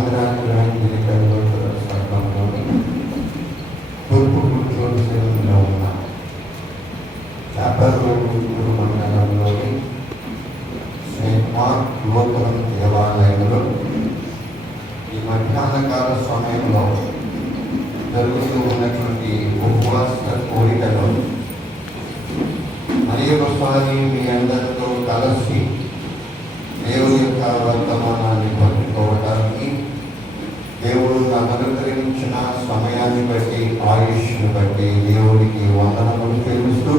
ఆంధ్రాలోని సంఘంలోని తూర్పు గుంటూరులో ఉన్న చేపల గుంటూరు మండలంలోని సెయింట్ మార్క్ లోకల్ దేవాలయంలో ఈ మధ్యాహ్నకాల సమయంలో జరుగుతూ ఉన్నటువంటి ఉపవాస కోరికలో మరి ఒకసారి మీ అందరితో కలిసి దేవుని యొక్క వర్తమానాన్ని పంచుకోవడానికి దేవుడు నాకు అనుగ్రహించిన సమయాన్ని బట్టి ఆయుష్ను బట్టి దేవుడికి వందనములు తెలుస్తూ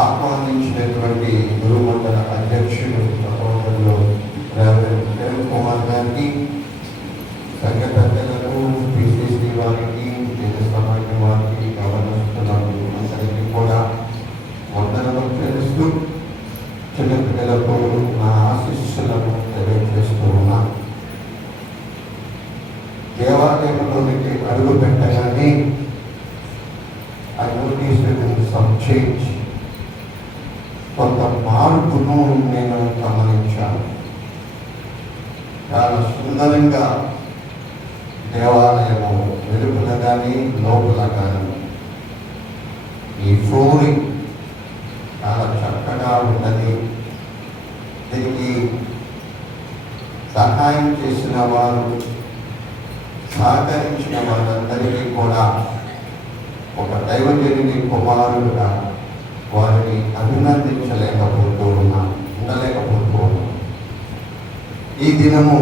ఆహ్వానించినటువంటి గురుమండల అధ్యక్షుడు సహోదరులు రెవరెండ్ కిరణ్ కుమార్ గారికి, సంఘ పెద్దలకు, పిసిసి వారికి, సమాజం వారికి, గవర్నర్లకు అందరికీ కూడా వందనములు తెలుస్తూ చిన్నపిల్లలకు నా ఆశీస్సులను తెలియజేస్తూ ఉన్నాను. దేవాలయంలోనికి అడుగు పెట్టగానే I noticed some change, కొంత మార్పును నేను గమనించాను. చాలా సుందరంగా దేవాలయము వెలుపల కానీ లోపల కానీ ఈ ఫ్లోరింగ్ చాలా చక్కగా ఉన్నది. దీనికి సహాయం చేసిన వారు, సహకరించిన వారందరికీ కూడా ఒక దైవజనుని కుమారుడుగా వారిని అభినందించలేకపోతూ ఉండలేకపోతూ ఈ దినము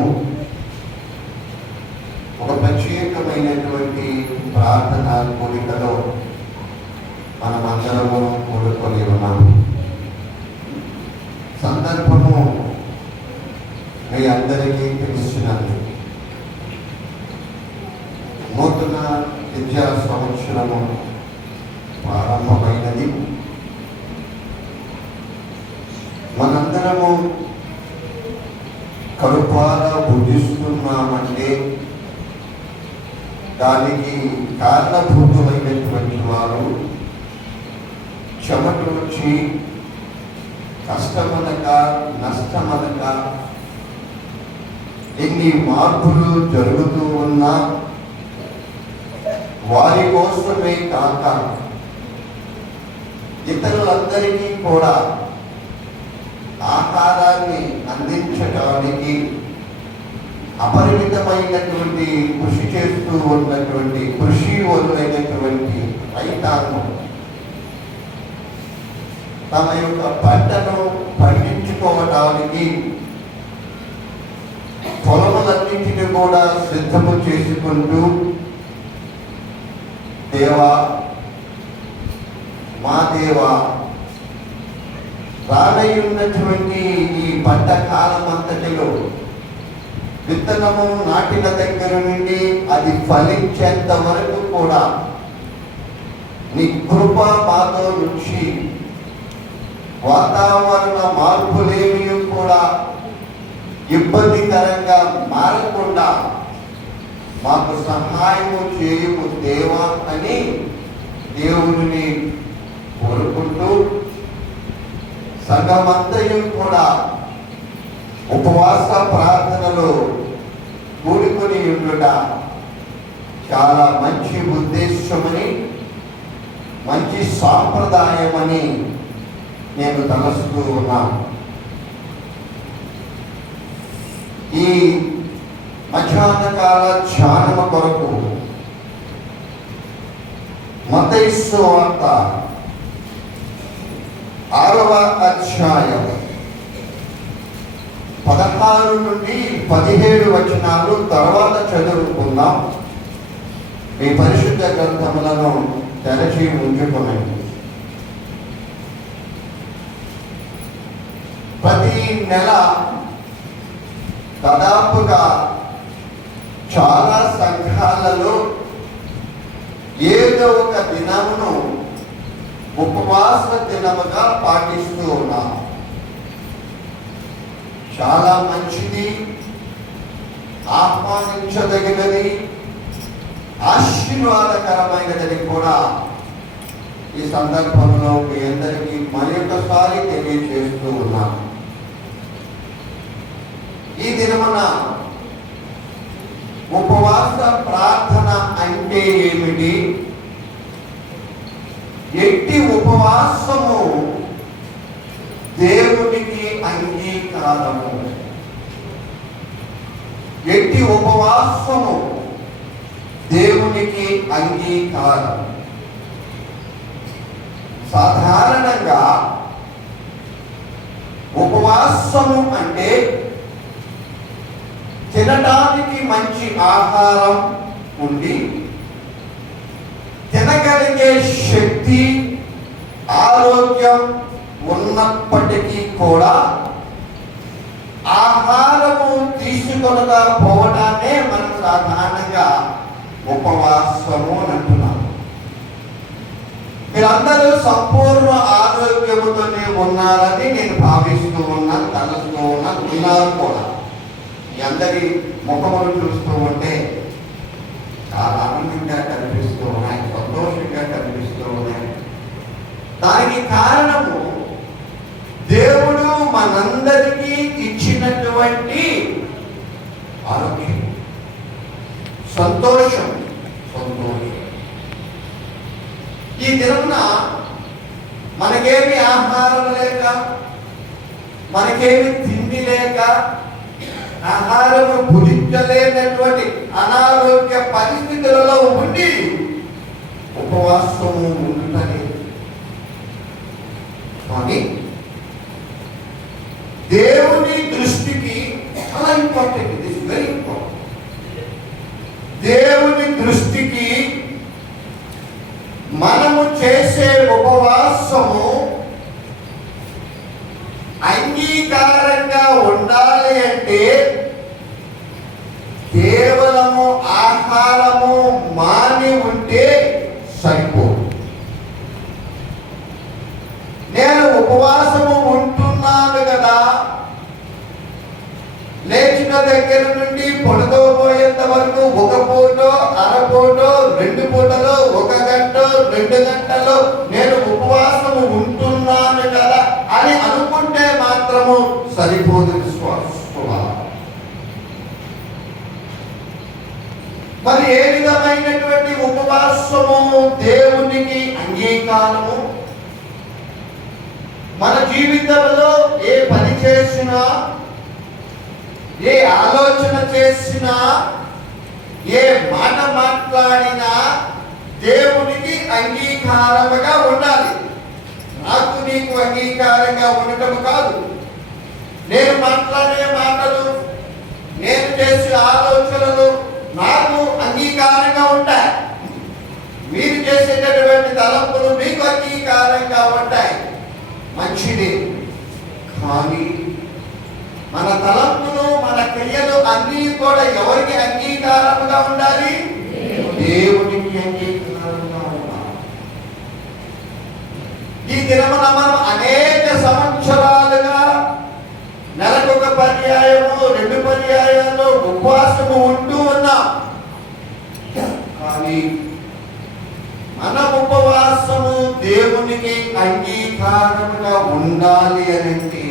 ఒక ప్రత్యేకమైనటువంటి ప్రార్థన కోరికలో మనమందరము కూడుకొని ఉన్నాము. సందర్భము మీ అందరికీ తెలిసినది. నూతన విద్యా సంవత్సరము ప్రారంభమైనది. మనందరము కడుపారా భుజిస్తున్నామంటే దానికి కారణభూతులైనటువంటి వారు చెమటొచ్చి కష్టమనక నష్టమనక ఎన్ని మార్పులు జరుగుతూ ఉన్నా వారి కోసమే కాక ఇతరులందరికీ కూడా ఆహారాన్ని అందించడానికి అపరిమితమైనటువంటి కృషి చేస్తూ ఉన్నటువంటి కృషి వదులైనటువంటి రైతాంగం తమ యొక్క పంటను పండించుకోవడానికి పొలములన్నింటినీ కూడా సిద్ధము చేసుకుంటూ దేవా, మా దేవా, రానయ్యున్నటువంటి ఈ పంట కాలం అంతటిలో విత్తనము నాటిన దగ్గర నుండి అది ఫలించేంత వరకు కూడా నీ కృప మాతో నుంచి వాతావరణ మార్పులేమీ కూడా ఇబ్బందికరంగా మారకుండా మాకు సహాయము చేయము దేవా అని దేవుడిని కోరుకుంటూ సంఘమంతయు కూడా ఉపవాస ప్రార్థనలో కూడుకొని ఉండుట చాలా మంచి ఉద్దేశమని, మంచి సాంప్రదాయమని నేను తలస్తూ ఉన్నాను. ఈ మధ్యాహ్నకాల ధ్యానము కొరకు మత్తయి సువార్త 6వ అధ్యాయం 16 నుండి 17 వచనాలు తర్వాత చదువుకుందాం. మీ పరిశుద్ధ గ్రంథములను తెరచి ఉంచుకోనండి. ప్రతి నెల దాదాపుగా చాలా సంఘాలలో ఏదో ఒక దినమును ఉపవాస దినముగా పాటిస్తూ ఉన్నాం. చాలా మంచిది, ఆహ్వానించదగినది, ఆశీర్వాదకరమైనదని కూడా ఈ సందర్భంలో మీ అందరికీ మరొకసారి తెలియజేస్తూ ఉన్నాను. ఈ దినమున ఉపవాస ప్రార్థన అంటే ఏమిటి? ఎట్టి ఉపవాసము దేవునికి అంగీకారము? ఎట్టి ఉపవాసము దేవునికి అంగీకారం? సాధారణంగా ఉపవాసము అంటే తినడానికి మంచి ఆహారం ఉండి తినగలిగే శక్తి ఆరోగ్యం ఉన్నప్పటికీ కూడా ఆహారము తీసుకొనకపోవడాన్నే మనం సాధారణంగా ఉపవాసము అని అంటున్నాం. మీరందరూ సంపూర్ణ ఆరోగ్యముతోనే ఉన్నారని నేను భావిస్తూ ఉన్నాను, తలస్తూ ఉన్నాను, ఉన్నారు కూడా. మీ అందరి ముఖములు చూస్తూ ఉంటే చాలా ఆనందంగా కనిపిస్తూ ఉన్నాయి, సంతోషంగా కనిపిస్తూ ఉన్నాయి. దానికి కారణము దేవుడు మనందరికీ ఇచ్చినటువంటి ఆరోగ్యం, సంతోషం. ఈ దినమున మనకేమి ఆహారం లేక, మనకేమి తిండి లేక, ఆహారము భుజించలేనటువంటి అనారోగ్య పరిస్థితులలో ఉండి ఉపవాసము ఉండలేదు. కానీ దేవుని దృష్టికి చాలా important, it is very important. దేవుని దృష్టికి మనము చేసే ఉపవాసము అంగీకారంగా ఉండాలి అంటే కేవలము ఆహారము మాని ఉంటే సరిపోదు. నేను ఉపవాసము ఉంటున్నాను కదా, లేచిన దగ్గర నుండి పడుకోబోయేంత వరకు ఒక పూటో అరపూటో 2 పూటలో 1 గంట 2 గంటలో నేను ఉపవాసము ఉంటున్నాను కదా అని అనుకుంటే మాత్రము సరిపోదు విశ్వాస. మరి ఏ విధమైనటువంటి ఉపవాసము దేవునికి అంగీకారము? మన జీవితంలో ఏ పని చేసినా, ఏ ఆలోచన చేసినా, ఏ మాట మాట్లాడినా దేవునికి అంగీకారముగా ఉండాలి. నాకు నీకు అంగీకారంగా ఉండటం కాదు. నేను మాట్లాడే మాటలు, నేను చేసే ఆలోచనలు నాకు అంగీకారంగా ఉంటాయి. మీరు చేసేటటువంటి తలంపులు మీకు అంగీకారంగా ఉంటాయి, మంచిది. కానీ మన తలంపులు, మన క్రియలు అన్నీ కూడా ఎవరికి అంగీకారముగా ఉండాలి? దేవునికి అంగీకారంగా ఉండాలి. ఈ దినమున మనం అనేక సంవత్సరాలుగా నెలకొక పర్యాయము 2 పర్యాయాలు ఉపవాసము ఉంటూ ఉన్నాం. కానీ మన ఉపవాసము దేవునికి అంగీకారముగా ఉండాలి అంటే,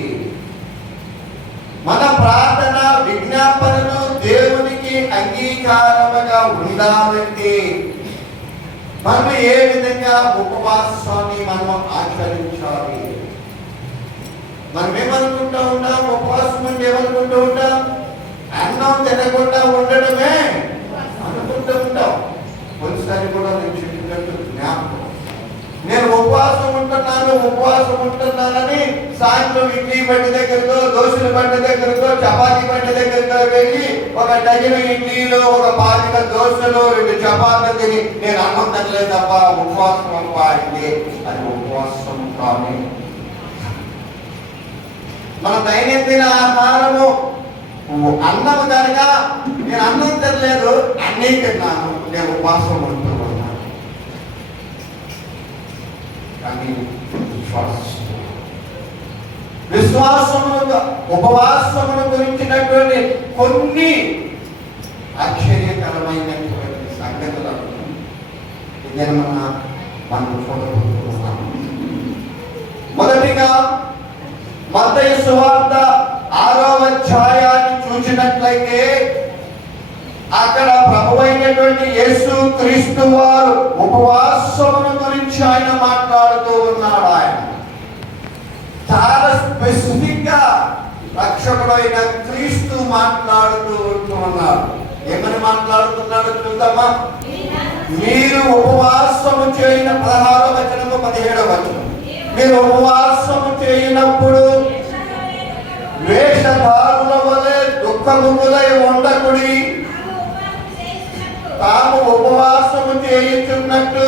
మన ప్రార్థన విజ్ఞాపనలు దేవునికి అంగీకారముగా ఉండాలంటే మనం ఏ విధంగా ఉపవాసాన్ని మనం ఆచరించాలి? మనం ఏమనుకుంటూ ఉంటాం? ఉపవాసం అంటే ఏమనుకుంటూ ఉంటాం? అన్నం తినకుండా ఉండడమే అనుకుంటూ ఉంటాం. కొన్నిసారి కూడా నేను చెప్పినట్టు జ్ఞాపకం, నేను ఉపవాసం ఉంటున్నానని సాయంత్రం ఇడ్లీ బండి దగ్గరకో, దోశల బండి దగ్గరకో, చపాతీ బండి దగ్గరకో వెళ్ళి 1 డజను ఇడ్లీలు, 1 పాతిక దోశలు, 2 చపాతీలు తిని నేను అన్నం తినలేదు తప్ప ఉపవాసం అంటే అది ఉపవాసం కాదు. మన దైనందిన ఆహారము అన్నము కనుక నేను అన్నం తినలేదు, అన్నీ తిన్నాను, నేను ఉపవాసం ఉంటున్నాను. కానీ విశ్వాసమును ఉపవాసమును గురించినటువంటి కొన్ని ఆశ్చర్యకరమైనటువంటి సంగతులను మనం చూడబోతున్నాం. మొదటిగా మత్తయి సువార్త 6వ అధ్యాయాన్ని చూసినట్లయితే అక్కడ యేసు క్రీస్తు వారు ఉపవాసమును గురించి ఆయన మాట్లాడుతూ ఉన్నాడు. ఆయన చాలా స్పెసిఫిక్ గా రక్షకుడైన క్రీస్తు మాట్లాడుతూ ఉంటున్నారు. ఏమని మాట్లాడుతున్నాడు చూద్దామా? మీరు ఉపవాసము చేయన 16వ వచనము 17వ వచనం. మీరు ఉపవాసము చేయనప్పుడు వేషధారుల వలె దుఃఖములై ఉండకుడి, తాము ఉపవాసము చేయుచున్నట్టు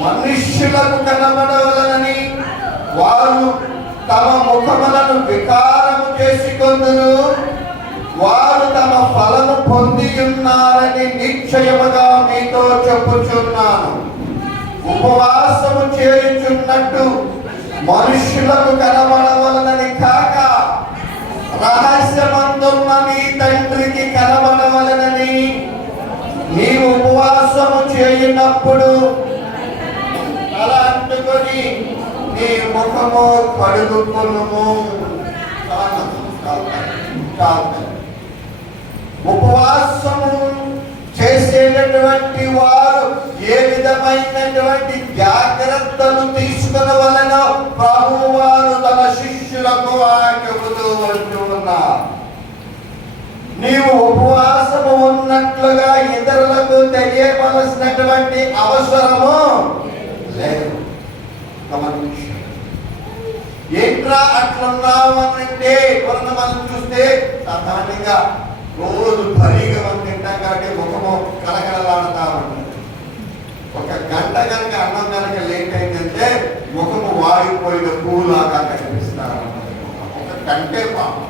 మనుష్యులకు కనబడవలనని వారు తమ ముఖములను వికారము చేసుకొందురు. వారు తమ ఫలము పొంది ఉన్నారని నిశ్చయముగా మీతో చెప్పుచున్నాను. ఉపవాసము చేయుచున్నట్టు మనుష్యులకు కనబడవలనని కాక రహస్యమందున్న నీ తండ్రికి కనబడవలనని నీవు ఉపవాసము చేయునప్పుడు అలా అంటుకొని నీ ముఖము కడుగుకొనుము. ఉపవాసము చేసేటటువంటి వారు ఏ విధమైనటువంటి జాగ్రత్తలు తీసుకునవలెనో ప్రభువు వారు తన శిష్యులకు చెబుతూ ఉంటున్నారు. నీవు ఉపవాసము ఉన్నట్లుగా ఇతరులకు తెలియవలసినటువంటి అవసరము లేదు. ఏంట్రా అట్లున్నావు అంటే ఎవరన్నా మనం చూస్తే సాధారణంగా రోజు భరీగా మనం తింటాం కాబట్టి ముఖము కలకలలాడుతూ ఉంటుంది. ఒక గంట కనుక అన్నం కనుక లేట్ అయిందంటే ముఖము వాడిపోయిన పూలాగా కనిపిస్తా ఉంటుంది. ఒక గంటే పాపం.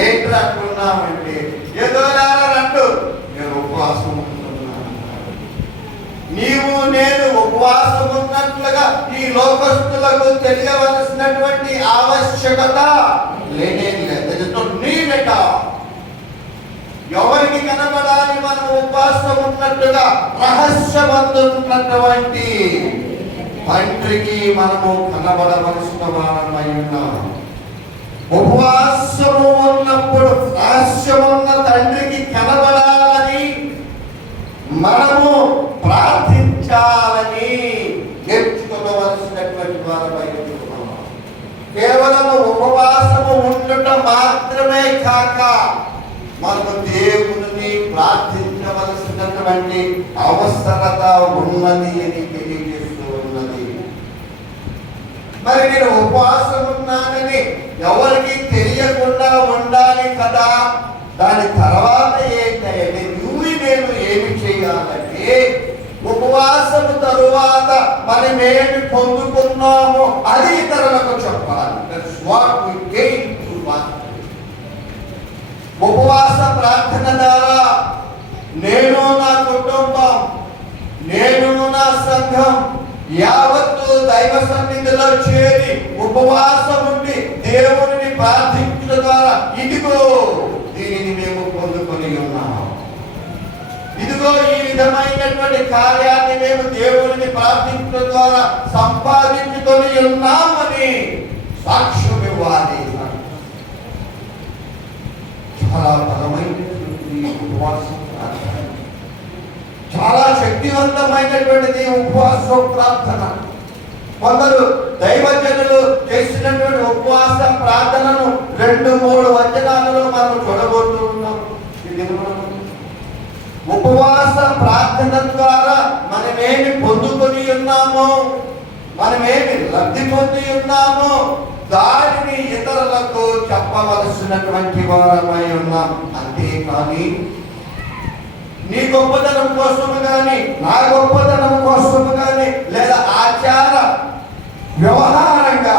ఏంట్రా అట్లున్నామంటే ఏదో అంటూ నేను ఉపవాసం నీవు నేను ఉపవాసం ఉన్నట్లుగా ఈ లోకస్తులకు తెలియవలసినటువంటి ఆవశ్యకత లేనే లేదు. ఎవరికి కనబడాలి మనం ఉపవాసం ఉన్నట్టుగా? రహస్యమందున్నటువంటి తండ్రికి మనము కనబడవలసిన వారమై ఉన్నాము. ఉపవాసము ఉన్నప్పుడు రహస్యమున్న తండ్రికి కనబడాలని మనము ప్రార్థించాలని నేర్చుకోవలసినటువంటి వారమై ఉన్నాము. కేవలము ఉపవాసము ఉండటం మాత్రమే కాక మనము దేవుని ప్రార్థించవలసినటువంటి అవసరత ఉన్నది అని తెలియజేస్తూ ఉన్నది. మరి నేను ఉపవాసం ఉన్నానని ఎవరికి తెలియకుండా ఉండాలి కదా. దాని తర్వాత ఏంటంటే నేను ఏమి చేయాలంటే ఉపవాసము తరువాత మనమేమి పొందుకున్నామో అది ఇతరులకు చెప్పాలి. ఉపవాస ప్రార్థన ద్వారా నేను నా కుటుంబం, నేను నా సంఘం యావత్తు దైవ సన్నిధిలో చేరి ఉపవాసం ఉండి దేవుడిని ప్రార్థించడం ద్వారా ఇదిగో దీనిని మేము పొందుకొని ఉన్నాము, ఇదిగో ఈ విధమైనటువంటి కార్యాన్ని మేము దేవుడిని ప్రార్థించడం ద్వారా సంపాదించుకొని ఉన్నామని సాక్ష్యం ఇవ్వాలి. చాలా బలమైనటువంటి ఉపవాసం ప్రార్థన, చాలా శక్తివంతమైనటువంటిది ఉపవాస ప్రార్థన. కొందరు దైవజనులు చేసినటువంటి ఉపవాస ప్రార్థనను 2-3 వచనాలలో మనం చూడబోతున్నాం. ఉపవాస ప్రార్థన ద్వారా మనమేమి పొందుకొని ఉన్నామో, మనమేమి లబ్ధి పొంది ఉన్నామో దానిని ఇతరులకు చెప్పవలసినటువంటి వారమై ఉన్నాం. అంతేకాని నీ గొప్పతనం కోసము కానీ నా గొప్పతనం కోసము కానీ లేదా ఆచార వ్యవహారంగా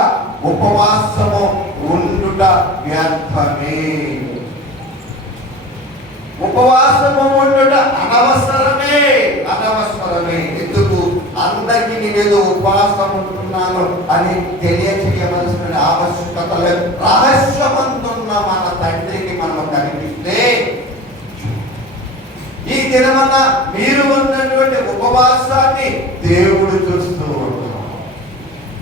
ఉపవాసము ఉండుట వ్యర్థమే. ఉపవాసము ఉండుట అనవసరమే. ఎందుకు? అందరికీ నేనేదో ఉపవాసం ఉంటున్నాను అని తెలియచేయవలసిన ఆవశ్యకత లేదు. రహస్యమంతున్న మన తండ్రికి మనం కనిపిస్తే ఈ దినమన మీరు ఉన్నటువంటి ఉపవాసాన్ని దేవుడు చూస్తూ ఉంటాడు.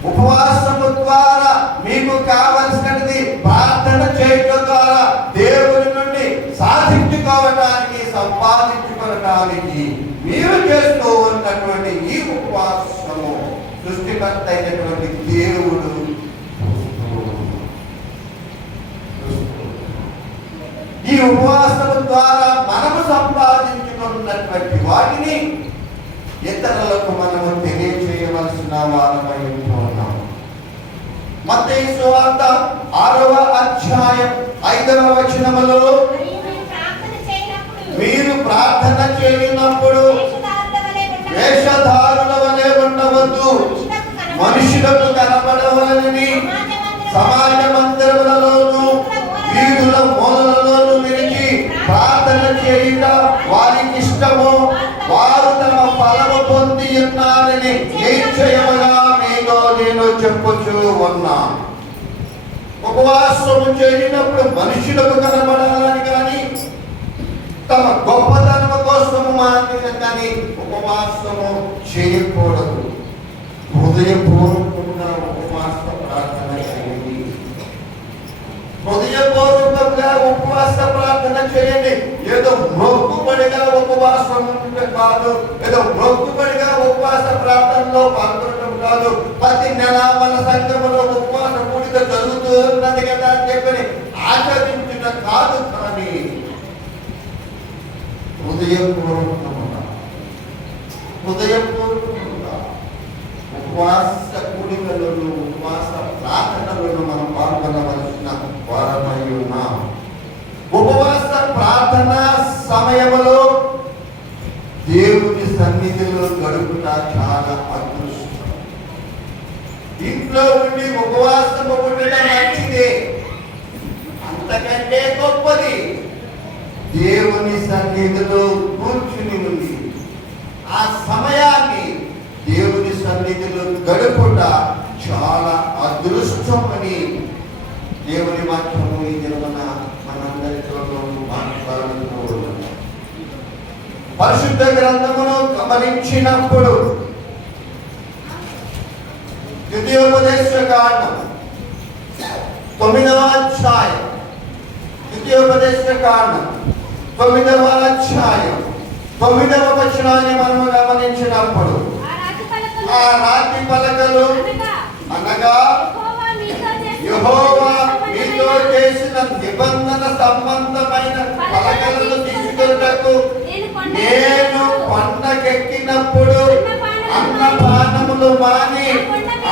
ఉపవాసము ద్వారా మీకు కావలసినది ప్రార్థన చేయడం ద్వారా దేవుడి నుండి సాధించుకోవడానికి సంపాదించుకోవడానికి మీరు చేస్తూ ఉన్నటువంటి ఈ ఉపవాసము సృష్టికర్త అయినటువంటి దేవుడు ఈ ఉపవాసం ద్వారా మనము సంపాదించుకున్నటువంటి వాటిని ఇతరులకు మనము తెలియజేయవలసిన వారమై ఉన్నాము. మత్తయి సువార్త 6వ అధ్యాయం 5వ వచనములో మీరు ప్రార్థన చేయనప్పుడు వేషధారుల వలె ఉండవద్దు, మనుషులకు కనబడవలనని సమాజ మందిరములలోను వీధుల మూలలలోను నిలిచి ప్రార్థన చేయుట వారికి ఇష్టము, వారు తమ ఫలము పొంది ఉన్నారని నిశ్చయముగా మీతో నేను చెప్పుచూ ఉన్నా. ఉపవాసము చేసినప్పుడు మనుషులకు కనబడాలని కానీ తమ గొప్పతనము కోసము మాత్రమే కానీ ఉపవాసము చేయకూడదు. హృదయపూర్వకంగా ఉపవాస ప్రార్థన చేయండి. హృదయపూర్వకంగా ఉపవాస ప్రార్థన చేయండి. ఏదో మొక్కుబడిగా ఉపవాసం కాదు, ఏదో మొక్కుబడిగా ఉపవాస ప్రార్థనలో పాల్గొనడం కాదు. ప్రతి నెల మన సంఘములో ఉపవాస కూడిక జరుగుతూ ఉన్నది కదా అని చెప్పని ఆచరించిన కాదు, కానీ హృదయపూర్వకంగా ఉపవాస కూడికలను ఉపవాస ప్రార్థనలను మనం పాల్గొనవలసిన వారమై ఉన్నాం. ఉపవాస ప్రార్థన సమయంలో దేవుని సన్నిధిలో గడుపుట చాలా అదృష్టం. ఇంట్లో ఉండి ఉపవాసము ఉండడం మంచిదే, అంతకంటే గొప్పది దేవుని సన్నిధిలో కూర్చుని ఉంది ఆ సమయాన్ని దేవుని సన్నిధిలో గడుపుట చాలా అదృష్టం అని దేవుని వాక్యము ఈ దినమున మనందరితో మాట్లాడుతూ ఉన్నాం. పరిశుద్ధ గ్రంథమును గమనించినప్పుడు ద్వితీయోపదేశకాండం 9వ అధ్యాయం, ద్వితీయోపదేశకాండం 9వ అధ్యాయం 9వ వచనాన్ని మనము గమనించినప్పుడు ఆ రాతి పలకలు అనగా యెహోవా మీతో చేసిన నిబంధన సంబంధమైన పలకలను తీసుకొనుటకు నేను కొండకెక్కినప్పుడు అన్నపానములు మాని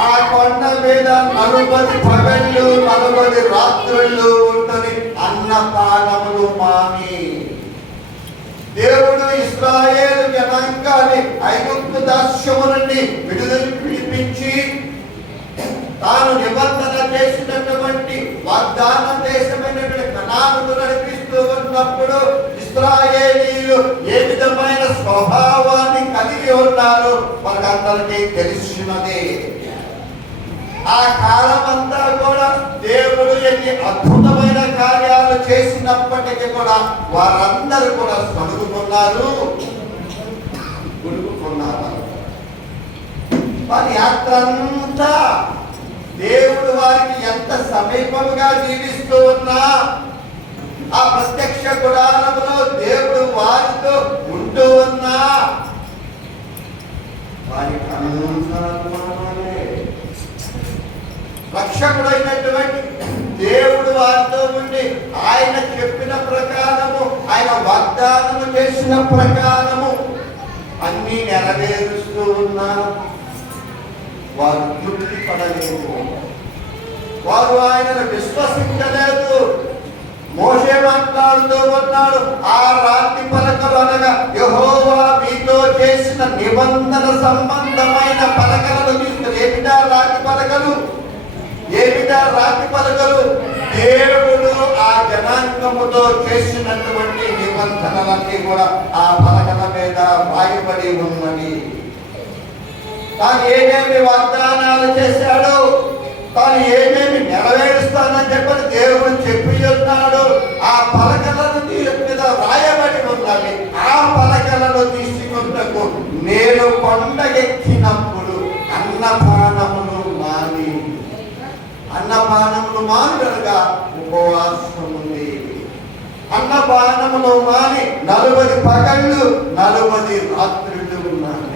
ఆ కొండ మీద 40 పగళ్ళు 40 రాత్రులు ఉంటని అన్నపానములు మాని దేవుడు ఇశ్రాయేలు జనాంగాన్ని ఐగుప్తు దాస్యము నుండి విడిపించి తాను నిబంధన చేసినటువంటి వాగ్దాన దేశమైనటువంటి కనానుకు నడిపిస్తూ ఉన్నప్పుడు ఇశ్రాయేలీయులు ఏ విధమైన స్వభావాన్ని కలిగి ఉన్నారు మనకందరికీ తెలిసినదే. ఆ కాలమంతా కూడా దేవుడు ఎన్ని అద్భుతమైన కార్యాలు చేసినప్పటికీ కూడా వారందరూ కూడా సడుగుకున్నారు. వారి యాత్ర అంతా దేవుడు వారికి ఎంత సమీపంగా జీవిస్తూ ఉన్నా ఆ ప్రత్యక్ష గుడారములో దేవుడు వారితో ఉంటూ ఉన్నా వారికి రక్షకుడైనటువంటి దేవుడు వారితో ఉండి ఆయన చెప్పిన ప్రకారము ఆయన వాగ్దానము చేసిన ప్రకారము అన్ని నెరవేరుస్తూ ఉన్నారు. వారు తృప్తి పడలేదు, వారు ఆయనను విశ్వసించలేదు. మోషే మాట్లాడుతూ ఉన్నాడు, ఆ రాతి పలకలు అనగా యెహోవా మీతో చేసిన నిబంధన సంబంధమైన పలకలను తీసుకుని ఏమిటా రాతి పలకలు? ఏమిటా రాతి పలకలు? దేవుడు ఆ జనాంగముతో చేసినటువంటి నిబంధనలన్నీ కూడా ఆ పలకల మీద రాయబడి ఉన్నది. తాను ఏమేమి వాగ్దానాలు చేశాడు, తాను ఏమేమి నెరవేరుస్తానని చెప్పని దేవుడు చెప్పి ఉన్నాడు. ఆ పలకలను మీద రాయబడి ఉన్నవి. ఆ పలకలను తీసుకున్నకు నేను కొండెక్కినప్పుడు అన్నపానములు మానుడగా ఉపవాసం ఉంది. అన్నపానములో మాని 40 పగళ్ళు 40 రాత్రులు ఉన్నాను.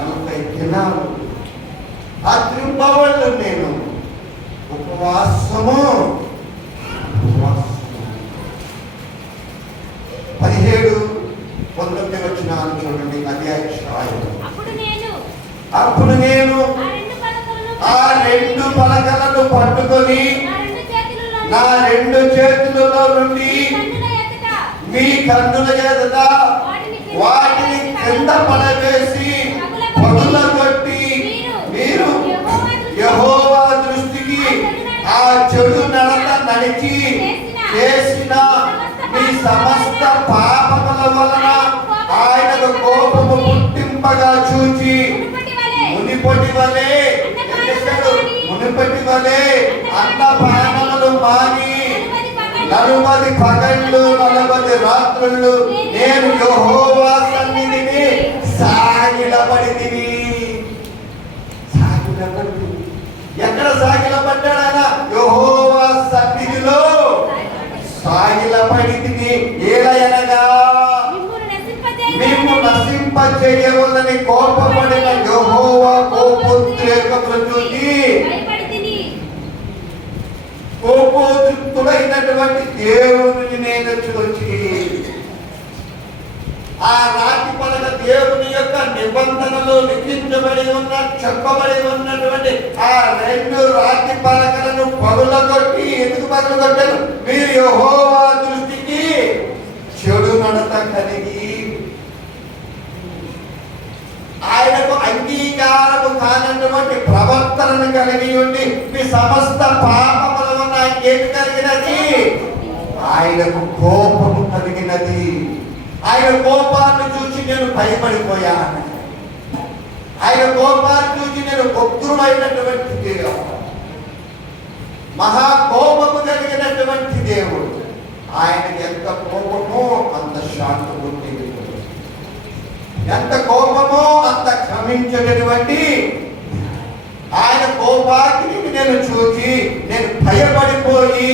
40 దినాలు రాత్రింబవళ్ళు నేను ఉపవాసము. 17-19 వచనాలు చూడండి. అధ్యాయం. అప్పుడు నేను ఆ 2 పలకలను పట్టుకొని నా 2 చేతులలో నుండి మీ కన్నుల ఎదుట వాటిని కింద పడవేసి పగులగొట్టి మీరు యెహోవా దృష్టికి ఆ చెడు నడత నడిచి చేసిన మీ సమస్త పాపముల వలన ఆయనకు కోపము పుట్టింపగా చూచి మునిపటి వలె అన్నపానములు మాని 40 పగళ్ళు 40 రాత్రులు నేను యెహోవా సన్నిధిని సాగిలపడితిని. ఎక్కడ సాగిలపడ్డాడు ఆయన? యెహోవా సన్నిధిలో సాగిలపడితిని. ఏలయనగా మిమ్ము నశింపచేయవలెనని కోపపడిన యెహోవా కోపోద్రేకమును చూచి కోపోద్రిక్తుడైనటువంటి దేవుని నేను చూచి, ఆ రాతి పలక దేవుని యొక్క నిబంధనలో లిఖించబడి ఉన్న చెప్పబడి ఉన్నటువంటి ఆ 2 రాతి పలకలను పగులగొట్టి, ఎందుకు పగులగొట్టారు? మీరు యెహోవా దృష్టికి చెడు నడత కలిగి ఆయనకు అంగీకారము కానటువంటి ప్రవర్తనను కలిగి ఉండి మీ సమస్త పాపముల వలన ఏమి కలిగినది? ఆయనకు కోపము కలిగినది. ఆయన కోపాన్ని చూసి నేను భయపడిపోయాను. ఆయన కోపాన్ని చూసి నేను ఉగ్రమైనటువంటి దేవుడు, మహా కోపము కలిగినటువంటి దేవుడు. ఆయనకి ఎంత కోపమో అంత శాంతము ఉండేది, ఎంత కోపమో అంత క్షమించేటటువంటి ఆయన కోపాగ్నికి నేను చూసి నేను భయపడిపోయి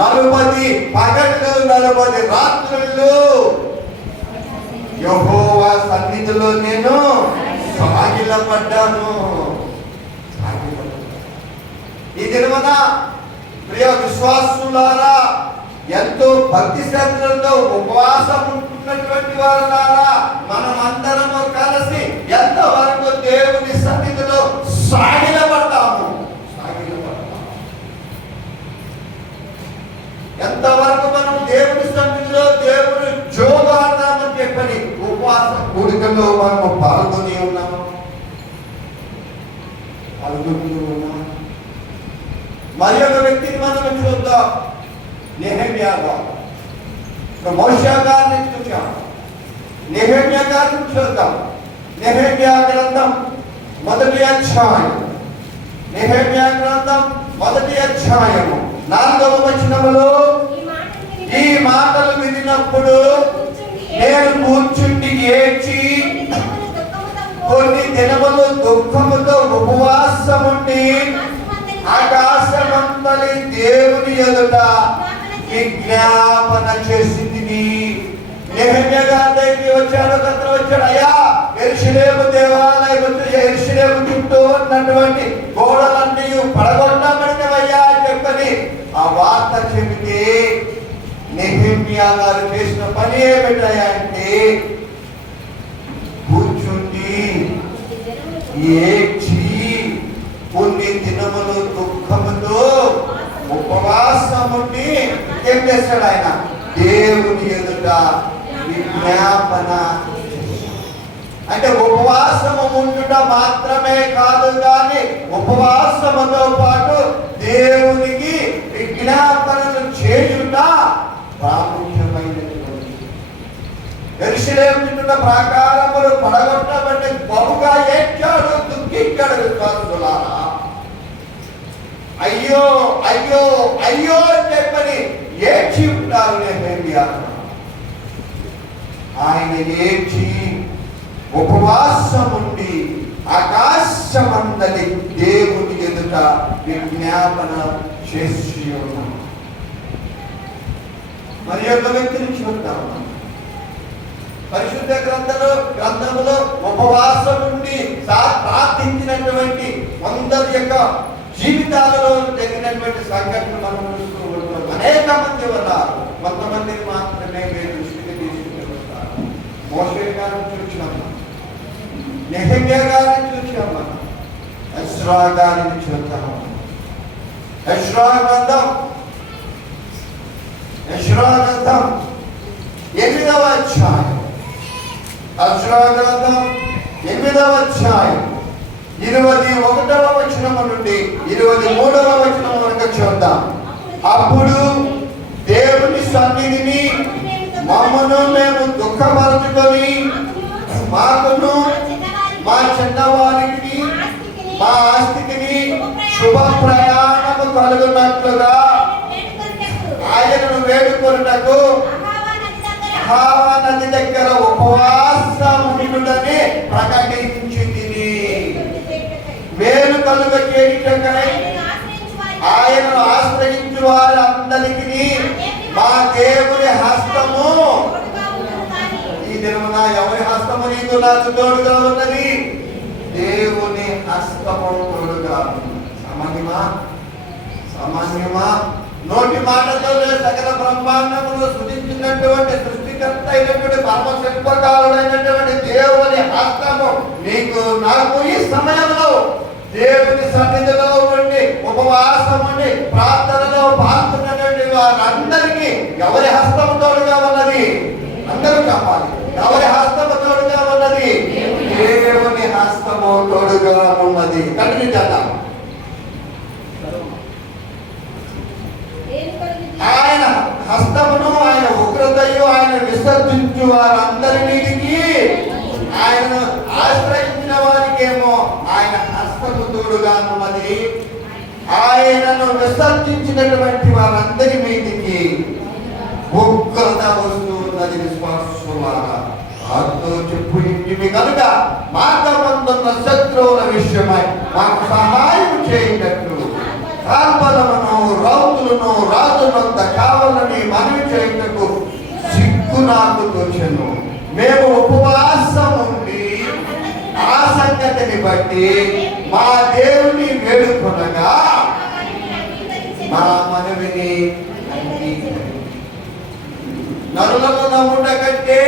40 పగళ్ళు 40 రాత్రులు యెహోవా సన్నిధిలో నేను సాగిలపడ్డాను. ఈ దినమున ప్రియ విశ్వాసులారా, ఎంతో భక్తి శ్రద్ధలతో ఉపవాసం ఉంటున్నటువంటి వారులారా, మనమందరము కలిసి ఎంతవరకు దేవుని సన్నిధిలో సాగిలపడతాము. ఎంతవరకు మనం దేవుని సన్నిధిలో దేవుని జోగాడదామని చెప్పని ఉపవాస కూడికలో మనము పాల్గొని ఉన్నాము. మరి ఒక వ్యక్తిని మనం చూద్దాం. నెహెమ్యా గారు. మోషే గారిని చూద్దాం. నెహెమ్యా గారిని చూద్దాం. నెహెమ్యా గ్రంథం 1వ అధ్యాయం. నెహెమ్యా గ్రంథం 1వ అధ్యాయము 4వ వచనములో ఈ మాటలు వినినప్పుడు నేను కూర్చుండి ఏడ్చి కొన్ని దినములు దుఃఖముతో ఉపవాసముండి ఆకాశమంతలి దేవుని ఎదుట విజ్ఞాపన చేసింది. నెహెమ్యా గారి దగ్గరికి వచ్చాడు. అతను వచ్చాడు, అయ్యా యెరూషలేము దేవాలయం యెరూషలేము చుట్టూ ఉన్నటువంటి గోడలన్నీ పడగొట్టబడినవయ్యా అని చెప్పని ఆ వార్త చెబితే నెహెమ్యా గారు చేసిన పని ఏమిటయ్యా అంటే కూర్చుండి ఏడ్చి కొన్ని దినములు దుఃఖముతో ఉపవాసముండి ఏం చేస్తాడు? ఆయన దేవుని ఎదుట విజ్ఞాపన. అంటే ఉపవాసము ఉండుట మాత్రమే కాదు, కానీ ఉపవాసముతో పాటు దేవునికి విజ్ఞాపనలు చేయుట ప్రాముఖ్యమైనటువంటి. యెరూషలేము చుట్టూ ప్రాకారములు పడగొట్టబట్టి బహుగా ఏడ్చాడు, దుఃఖించాడు. విశ్వాసులారా, అయ్యో అయ్యో అయ్యో అని చెప్పని ఏడ్చి ఉంటారు. నెహెమ్యా ఆయన ఏడ్చి ఉపవాసముండి ఆకాశమందలి దేవుని ఎదుట విజ్ఞాపన చేసి ఉన్నాడు. మరి యొక్క వ్యక్తిని చూద్దాం. పరిశుద్ధ గ్రంథములో ఉపవాసం నుండి ప్రార్థించినటువంటి కొందరి యొక్క జీవితాలలో జరిగినటువంటి సంఘటనలు మనం చూస్తూ ఉంటాం. అనేక మంది ఉన్నారు, కొంతమందిని మాత్రమే మీరు దృష్టికి తీసుకుని వస్తారు. మోషే గారిని చూసాం, నెహెమ్యా గారిని చూసాం, మనం ఎజ్రా గారిని చూద్దాం. ఎజ్రా గ్రంథం 8వ అధ్యాయం, ఎజ్రా గ్రంథం 8వ అధ్యాయం 21వ వచనము నుండి 23వ వచనం వరకు చూద్దాం. అప్పుడు దేవుని సన్నిధిని మమ్మను మేము దుఃఖపరచుకొని మాకును మా చిన్నవారికి మా ఆస్తికి శుభ ప్రయాణము కలుగునట్లుగా ఆయనను వేడుకొనుటకు అహావా నది దగ్గర ఉపవాసముండుటని ప్రకటించితిని. మేలు కలుగ చేయుటకై ఆయనను ఆశ్రయించు వారందరికీ మా దేవుని హస్తము, ఈ దినమున ఎవరి హస్తము నీకు నాకు తోడుగా ఉన్నది? దేవుని హస్తము తోడుగా. సామాన్యమా? నోటి మాటతో సకల బ్రహ్మాండమును సృజించినటువంటి సృష్టికర్త అయినటువంటి పరమశిల్పకారుడైనటువంటి దేవుని హస్తము నీకు నాకు ఈ సమయంలో దేవుని సన్నిధిలో ఉండి ఉపవాసం ఉండి ప్రార్థనలో పాల్గొన్నటువంటి వారందరికీ ఎవరి హస్తము తోడుగా ఉన్నది? అందరూ చెప్పాలి. ఎవరి హస్తము తోడుగా ఉన్నది? దేవుని హస్తము తోడుగా ఉన్నది. కంటిన్యూ చేద్దాం. ఆయన హస్తమును ఆయన ఉగ్రతయు ఆయన విసర్జించు వారందరి మీదికి ఆయనను ఆశ్రయించిన వారికేమో ఆయన హస్తము తోడుగా ఉన్నది. ఆయనను విసర్జించినటువంటి వారందరి మీదికి ఉగ్రత వస్తూ ఉన్నది. విశ్వాసులారా, ఆత్మతో చెప్పు ఇంటివి కనుక మార్గమందున్న శత్రువుల విషయమై మాకు సహాయం చేయటట్లు కాల్పలమును రౌతులను రాజునంత కావాలని మనవి చేయటకు సిగ్గు నాకు తోచెను. మేము ఉపవాసం ఉండి ఆ సంగతిని బట్టి మా దేవుని వేడుకొనగా మా మనవిని నరులను నమ్ముట కంటే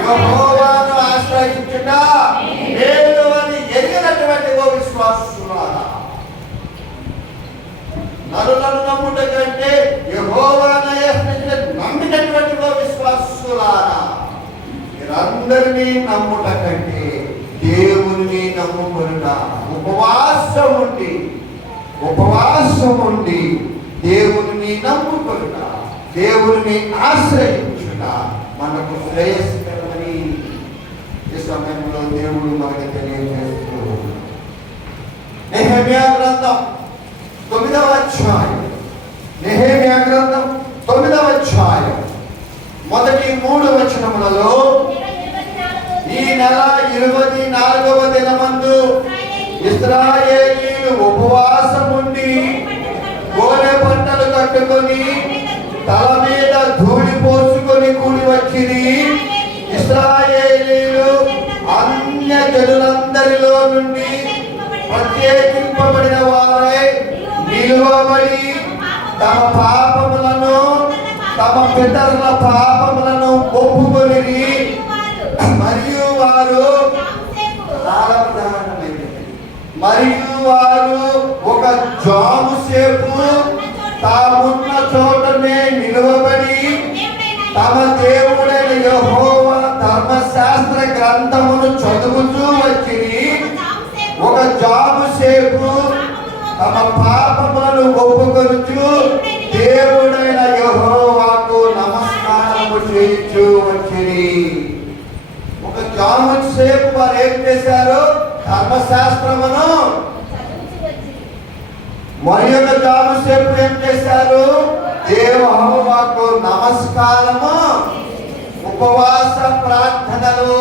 యెహోవాను ఆశ్రయించుట మేలు అని ఎరిగినటువంటి ఓ విశ్వాసులారా, నరులను నమ్ముట కంటే యెహోవాను నమ్మినటువంటి ఓ విశ్వాసులారా, మీరందరినీ నమ్ముట కంటే దేవుని నమ్ముకొనుట. ఉపవాసం ఉండి దేవుని నమ్ముకొనుట, దేవుని ఆశ్రయించుట మనకు శ్రేయస్కరమని ఈ సమయంలో దేవుడు మనకు తెలియజేస్తూ నెహెమ్యా గ్రంథం 9వ అధ్యాయం, నెహెమ్యా గ్రంథం 9వ అధ్యాయం మొదటి 3 వచనములలో ఈ నెల 24వ దినమందు ఇశ్రాయేలీయులు ఉపవాసం ఉండి గోనె పంటలు కట్టుకొని తల మీద ధూళి పోసుకొని కూడి వచ్చింది. ఇశ్రాయేలీయులు అన్య జనులందరిలో నుండి ప్రత్యేకింపబడిన వారై నిలువబడి తమ పాపములను తమ పితరుల పాపములను ఒప్పుకొని మరియు వారు ఒక జాము సేపు తామున్న చోటనే నిలువబడి తమ దేవుడైన యెహోవా ధర్మశాస్త్ర గ్రంథమును చదువుతూ వచ్చింది. ఒక జాము సేపు తమ పాపములను ఒప్పుకొనుచు దేవుడైన యెహోవాకు నమస్కారము చేయించు వచ్చింది. ఒక జాము సేపు వారు ఏం చేశారు? ధర్మశాస్త్రమును. మరి ఒక జాము సేపు ఏం చేశారు? యెహోవాకు నమస్కారము. ఉపవాస ప్రార్థనలు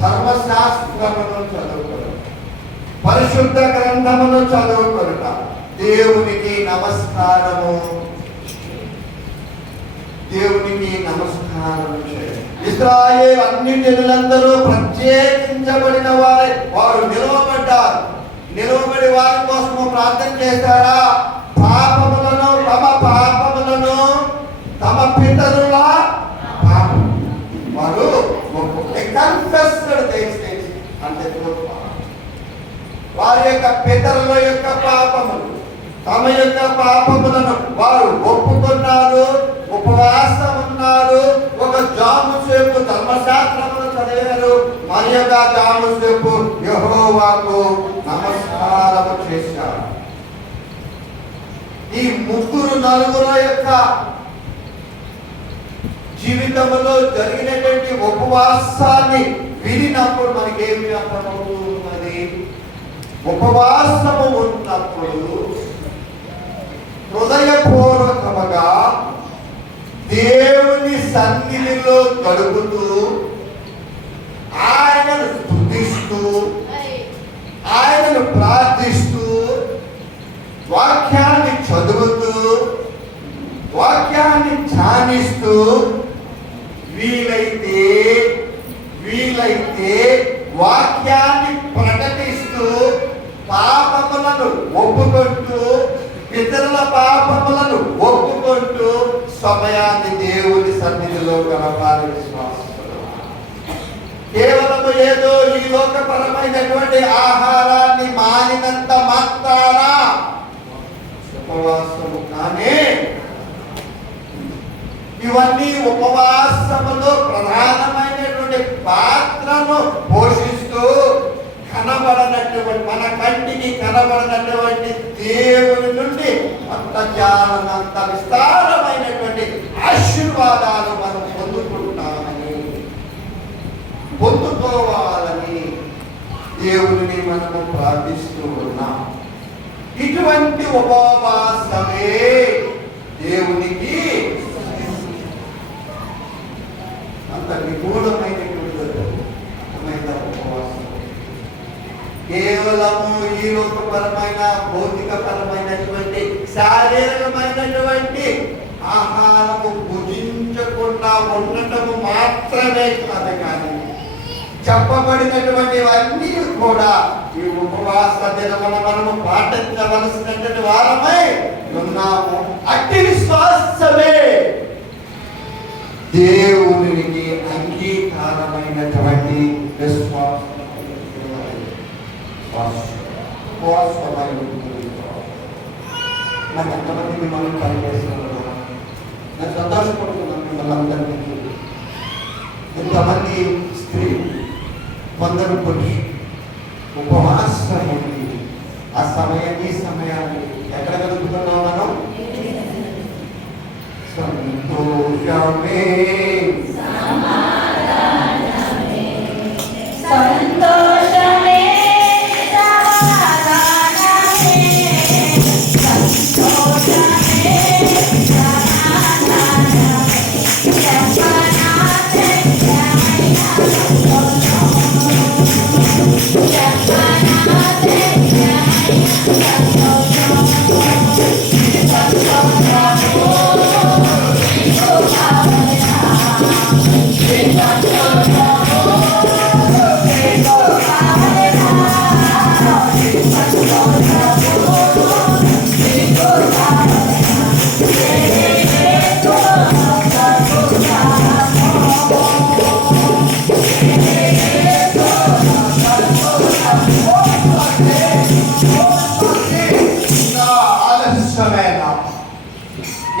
ధర్మశాస్త్రమును చదువుకోరు, పరిశుద్ధ గ్రంథమును చదువుకొనుట, దేవునికి నమస్కారము, దేవునికి నమస్కారం చేయండి. ఇశ్రాయేలు అన్ని జనులందరూ ప్రత్యేకించబడిన వారే, వారు నిలవబడ్డారు. నిలవబడి వారి కోసము ప్రార్థన చేశారా? పాపములను, తమ పాపములను, తమ పితరుల పాపం వారు అంటే వారి యొక్క పితరుల యొక్క పాపములు, తమ యొక్క పాపములను వారు ఒప్పుకున్నారు, ఉపవాసం ఉన్నారు. ఒక జాము సేపు ధర్మశాస్త్రమును చదివారు, మరి యొక్క జాము సేపు యెహోవాకు నమస్కారము చేశారు. ఈ ముగ్గురు నలుగురు యొక్క జీవితంలో జరిగినటువంటి ఉపవాసాన్ని వినినప్పుడు మనకేమి అర్థమవుతున్నది? ఉపవాసము ఉన్నప్పుడు హృదయపూర్వకముగా దేవుని సన్నిధిలో గడుపుతూ, ఆయనను స్తుతిస్తూ, ఆయనను ప్రార్థిస్తూ, వాక్యాన్ని చదువుతూ, వాక్యాన్ని ధ్యానిస్తూ, వీలైతే వాక్యాన్ని ప్రకటిస్తూ, పాపములను ఒప్పుకుంటూ, ఇతరుల పాపములను ఒప్పుకుంటూ సమయాన్ని దేవుని సన్నిధిలో గడపాలి. విశ్వాసులు కేవలము ఏదో ఈ లోకపరమైనటువంటి ఆహారాన్ని మానినంత మాత్రాన ఉపవాసము కానీ, ఇవన్నీ ఉపవాసములో ప్రధానమైనటువంటి పాత్రను పోషిస్తూ కనబడనటువంటి, మన కంటికి కనబడనటువంటి దేవుని నుండి అంత జ్ఞానంత విస్తారమైనటువంటి ఆశీర్వాదాలు మనం పొందుకోవాలని దేవుని మనము ప్రార్థిస్తూ ఉన్నాం. ఇటువంటి ఉపవాసమే దేవునికి అంత నిగూఢమైనటువంటి ఉపవాసం. కేవలము ఈ లోకపరమైన, భౌతికపరమైనటువంటి, శారీరకమైనటువంటి ఆహారము భుజించకుండా ఉండటము మాత్రమే కాదు, కానీ చెప్పబడినటువంటివన్నీ కూడా ఈ ఉపవాస దినమున మనము పాటించవలసినటువంటి వారమై ఉన్నాము. అట్టి విశ్వాసమే దేవునికి అంగీకారమైనటువంటి విశ్వాసం. నాకు ఎంతమంది మిమ్మల్ని పనిచేస్తున్నారు, నేను సంతోషపడుతున్నాను. మిమ్మల్ని అందరికీ ఎంతమంది స్త్రీ, కొందరు పురుషులు ఉపవాసం ఉంది. ఆ ఈ సమయాన్ని ఎక్కడ గడుపుతున్నాం మనం? సంతోషమే సంతోషమే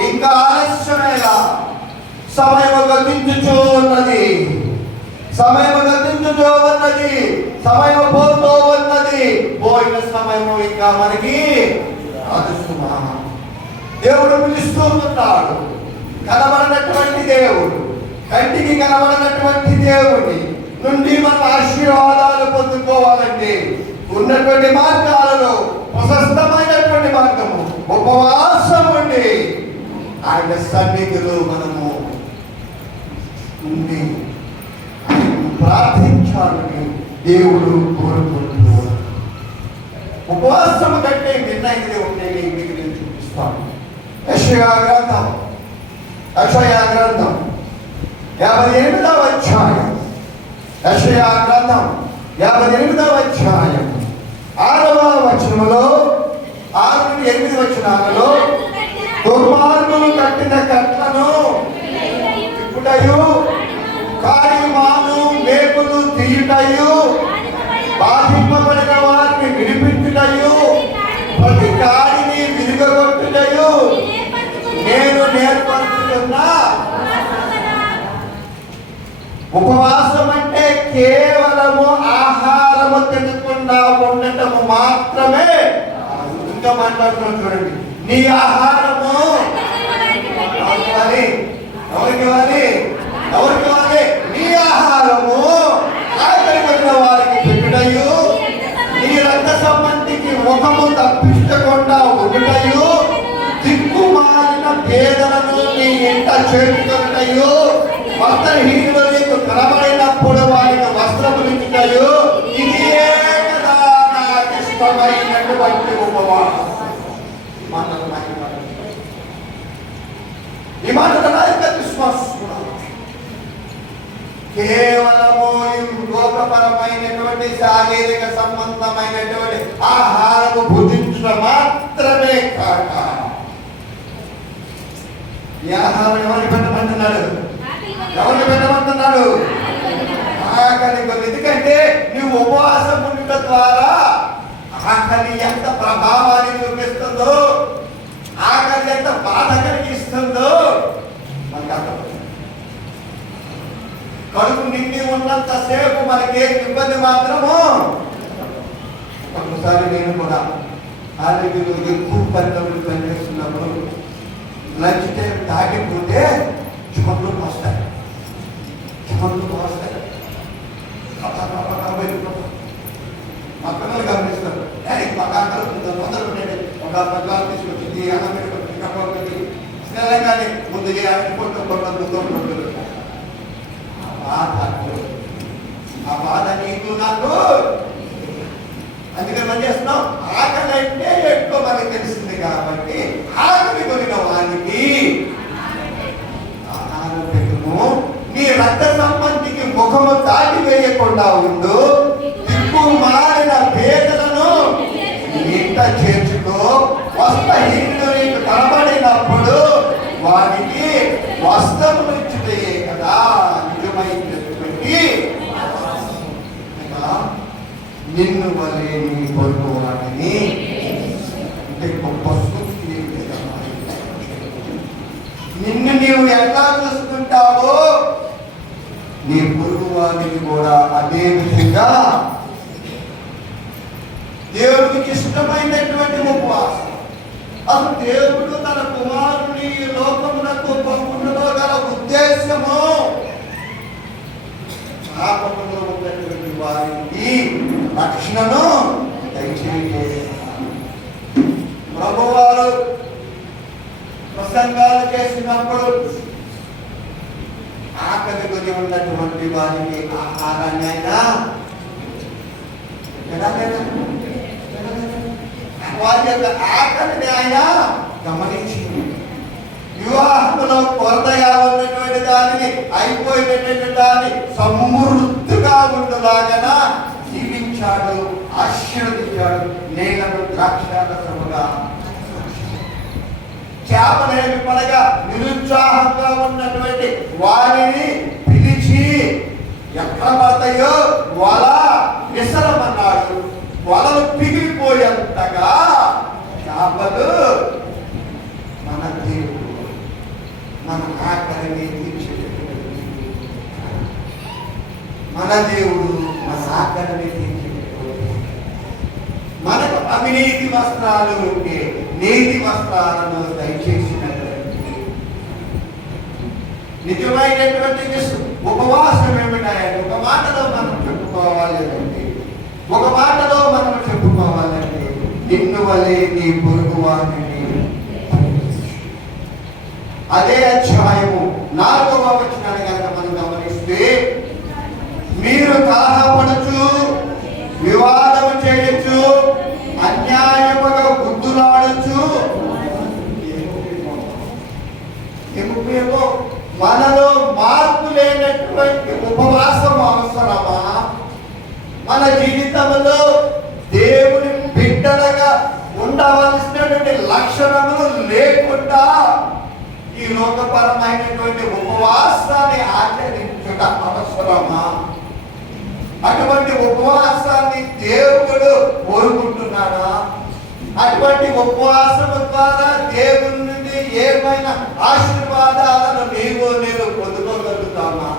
ఇంకా ఆలస్యమేలా? సమయము గతించుచూ ఉన్నది, సమయము గతించుచూ ఉన్నది, సమయము పోతూ ఉన్నది. పోయిన సమయము ఇంకా మనకి అదృష్టమా? దేవుడు పిలుస్తూ ఉన్నాడు. కనబడినటువంటి దేవుడు, కంటికి కనబడినటువంటి దేవుడి నుండి మనం ఆశీర్వాదాలు పొందుకోవాలంటే ఉన్నటువంటి మార్గాలలో ప్రశస్తమైనటువంటి మార్గము ఉపవాసం ఉండి ఆయన సన్నిధిలో మనము ఉండి ప్రార్థించాలని దేవుడు కోరుకుంటున్నాడు. ఉపవాసం కంటే మిన్నైనది ఉంటే మీకు నేను చూపిస్తాను. యెషయా గ్రంథం 58వ అధ్యాయం. యెషయా గ్రంథం 58వ అధ్యాయం 6వ వచనములో 6 నుండి 8 వచనాలలో దుర్మార్గులు కట్టిన కట్లను ఇప్పుడయు కాడిమాను మేకులు తీయుటయు బాధింపబడిన వారిని విడిపించుటయు ప్రతి కాడిని విరుగగొట్టుటయు నేను నేర్పరుచుతున్నా. ఉపవాసం అంటే కేవలము ఆహారము తినకుండా ఉండటము మాత్రమే. ఇంకా మాట్లాడుతున్నాం చూడండి. నీ ఆహారము ఎవరికి ఇవ్వాలి? నీ ఆహారము ఆకలి పడిన వారికి పెట్టుటయు, నీ రక్త సంబంధికి ముఖము తప్పించకుండా ఉండుటయు, దిక్కుమాలిన పేదలను నీ ఇంట చేర్చుకొనుటయు, వస్త్రహీనులు నీకు కనబడినప్పుడు వారికి వస్త్రములు ఇచ్చుటయు, ఇదే కదా నాకు ఇష్టమైనటువంటి ఉపవాసం. ఈ మాటలు నా యొక్క విశ్వాసం. కేవలము లోకపరమైనటువంటి శారీరక సంబంధమైనటువంటి ఆహారము భుజించడం మాత్రమే కాక, ఈ ఆహారం ఎవరికి పెట్టమంటున్నాడు? ఆకలి కొని. ఎందుకంటే నువ్వు ఉపవాసం ఉండటం ద్వారా ఆకలి ఎంత ప్రభావాన్ని చూపిస్తుందో, ఆకలి ఎంత బాధ కలిగిస్తుందో మనకు అర్థమవుతుంది. కడుపు నిండి ఉన్నంత సేపు మనకి ఇబ్బంది మాత్రము. ఒకసారి నేను కూడా ఆరోగ్యంలో ఎక్కువ పరిణామాలు పనిచేస్తున్నప్పుడు లంచ్ టైం దాటిపోతే చెమటలు వస్తాయి. మా పిల్లలు గమనిస్తారు. ఒక పద్నాలు తీసుకొచ్చింది, అన్నం పెట్టుకొచ్చింది, కప్పలు పెట్టి తెలంగాణ ముందు ఆ బాధ నీకు నాకు. అందుకని మనం చేస్తున్నాం. ఆకలి అంటే ఎక్కువ మనకి తెలిసింది కాబట్టి ఆకలి కొనిన వారికి ఆహారం పెట్టుము. నీ రక్త సంబంధికి ముఖము దాటి వేయకుండా ఉండు. దిక్కు మారిన పేదలను ఇంట చేర్చుకో. వస్త్రహీనులు నీకు కనబడినప్పుడు వారికి వస్త్రములు ఇచ్చుటయే కదా నిజమైనటువంటి. నిన్ను వలే నీ పొరుగు వాటిని నిన్ను నీవు ఎట్లా చూసుకుంటావో నీ పొరుగు వాటిని కూడా అదే విధంగా. దేవుడికి ఇష్టమైనటువంటి ఉపవాసం. అసలు దేవుడు తన కుమారుని లోకమునకు పంపుటలో గల ఉద్దేశము పాపములో ఉన్నటువంటి వారికి రక్షణను దయచేయలేదు. ప్రభువారు ప్రసంగాలు చేసినప్పుడు ఆకలి కొని ఉన్నటువంటి వారికి ఆహారాన్ని అయినా వారి యొక్క ఆకలిని ఆయన గమనించి వివాహంలో కొరతగా ఉన్నటువంటి దానిని అయిపోయినటువంటి దాన్ని సమృద్ధిగా ఉండలాగా జీవించాడు, ఆశీర్వదించాడు. నేలను ద్రాక్షారసముగా చేపలేమి పడగా నిరుత్సాహంగా ఉన్నటువంటి వారిని పిలిచి ఎక్కడ పడతాయో వల విసరమన్నాడు. వలలు పిగిలిపోయేంతగా చేపలు మన దేవుడు మన ఆకలిని తీర్చేటటువంటి, మన దేవుడు మన ఆకలిని తీర్చేటటువంటి. మనకు అవినీతి వస్త్రాలు ఉంటే నీతి వస్త్రాలను దయచేసినటువంటి నిజమైనటువంటి ఉపవాసం ఏమిటాయంటే ఒక మాటలో మనం చెప్పుకోవాలి అంటే, ఒక మాటలో మనం చెప్పుకోవాలంటే నిన్ను వలే నీ పొరుగు వారిని. అదే అధ్యాయము 4వ వచనాన్ని కనుక మనం గమనిస్తే, మీరు కలహపడుచు వివాదం చేయొచ్చు, అన్య మనలో మార్పు లేనటువంటి ఉపవాసం అవసరమా? మన జీవితంలో దేవుని బిడ్డలుగా ఉండవలసినటువంటి లక్షణములు లేకుండా ఈ లోకపరమైనటువంటి ఉపవాసాన్ని ఆచరించుట అవసరమా? అటువంటి ఉపవాసాన్ని దేవుడు కోరుకుంటున్నాడా? అటువంటి ఉపవాసం ద్వారా దేవుని నుండి ఏమైనా ఆశీర్వాదాలను నేను పొందుకోగలుగుతామా?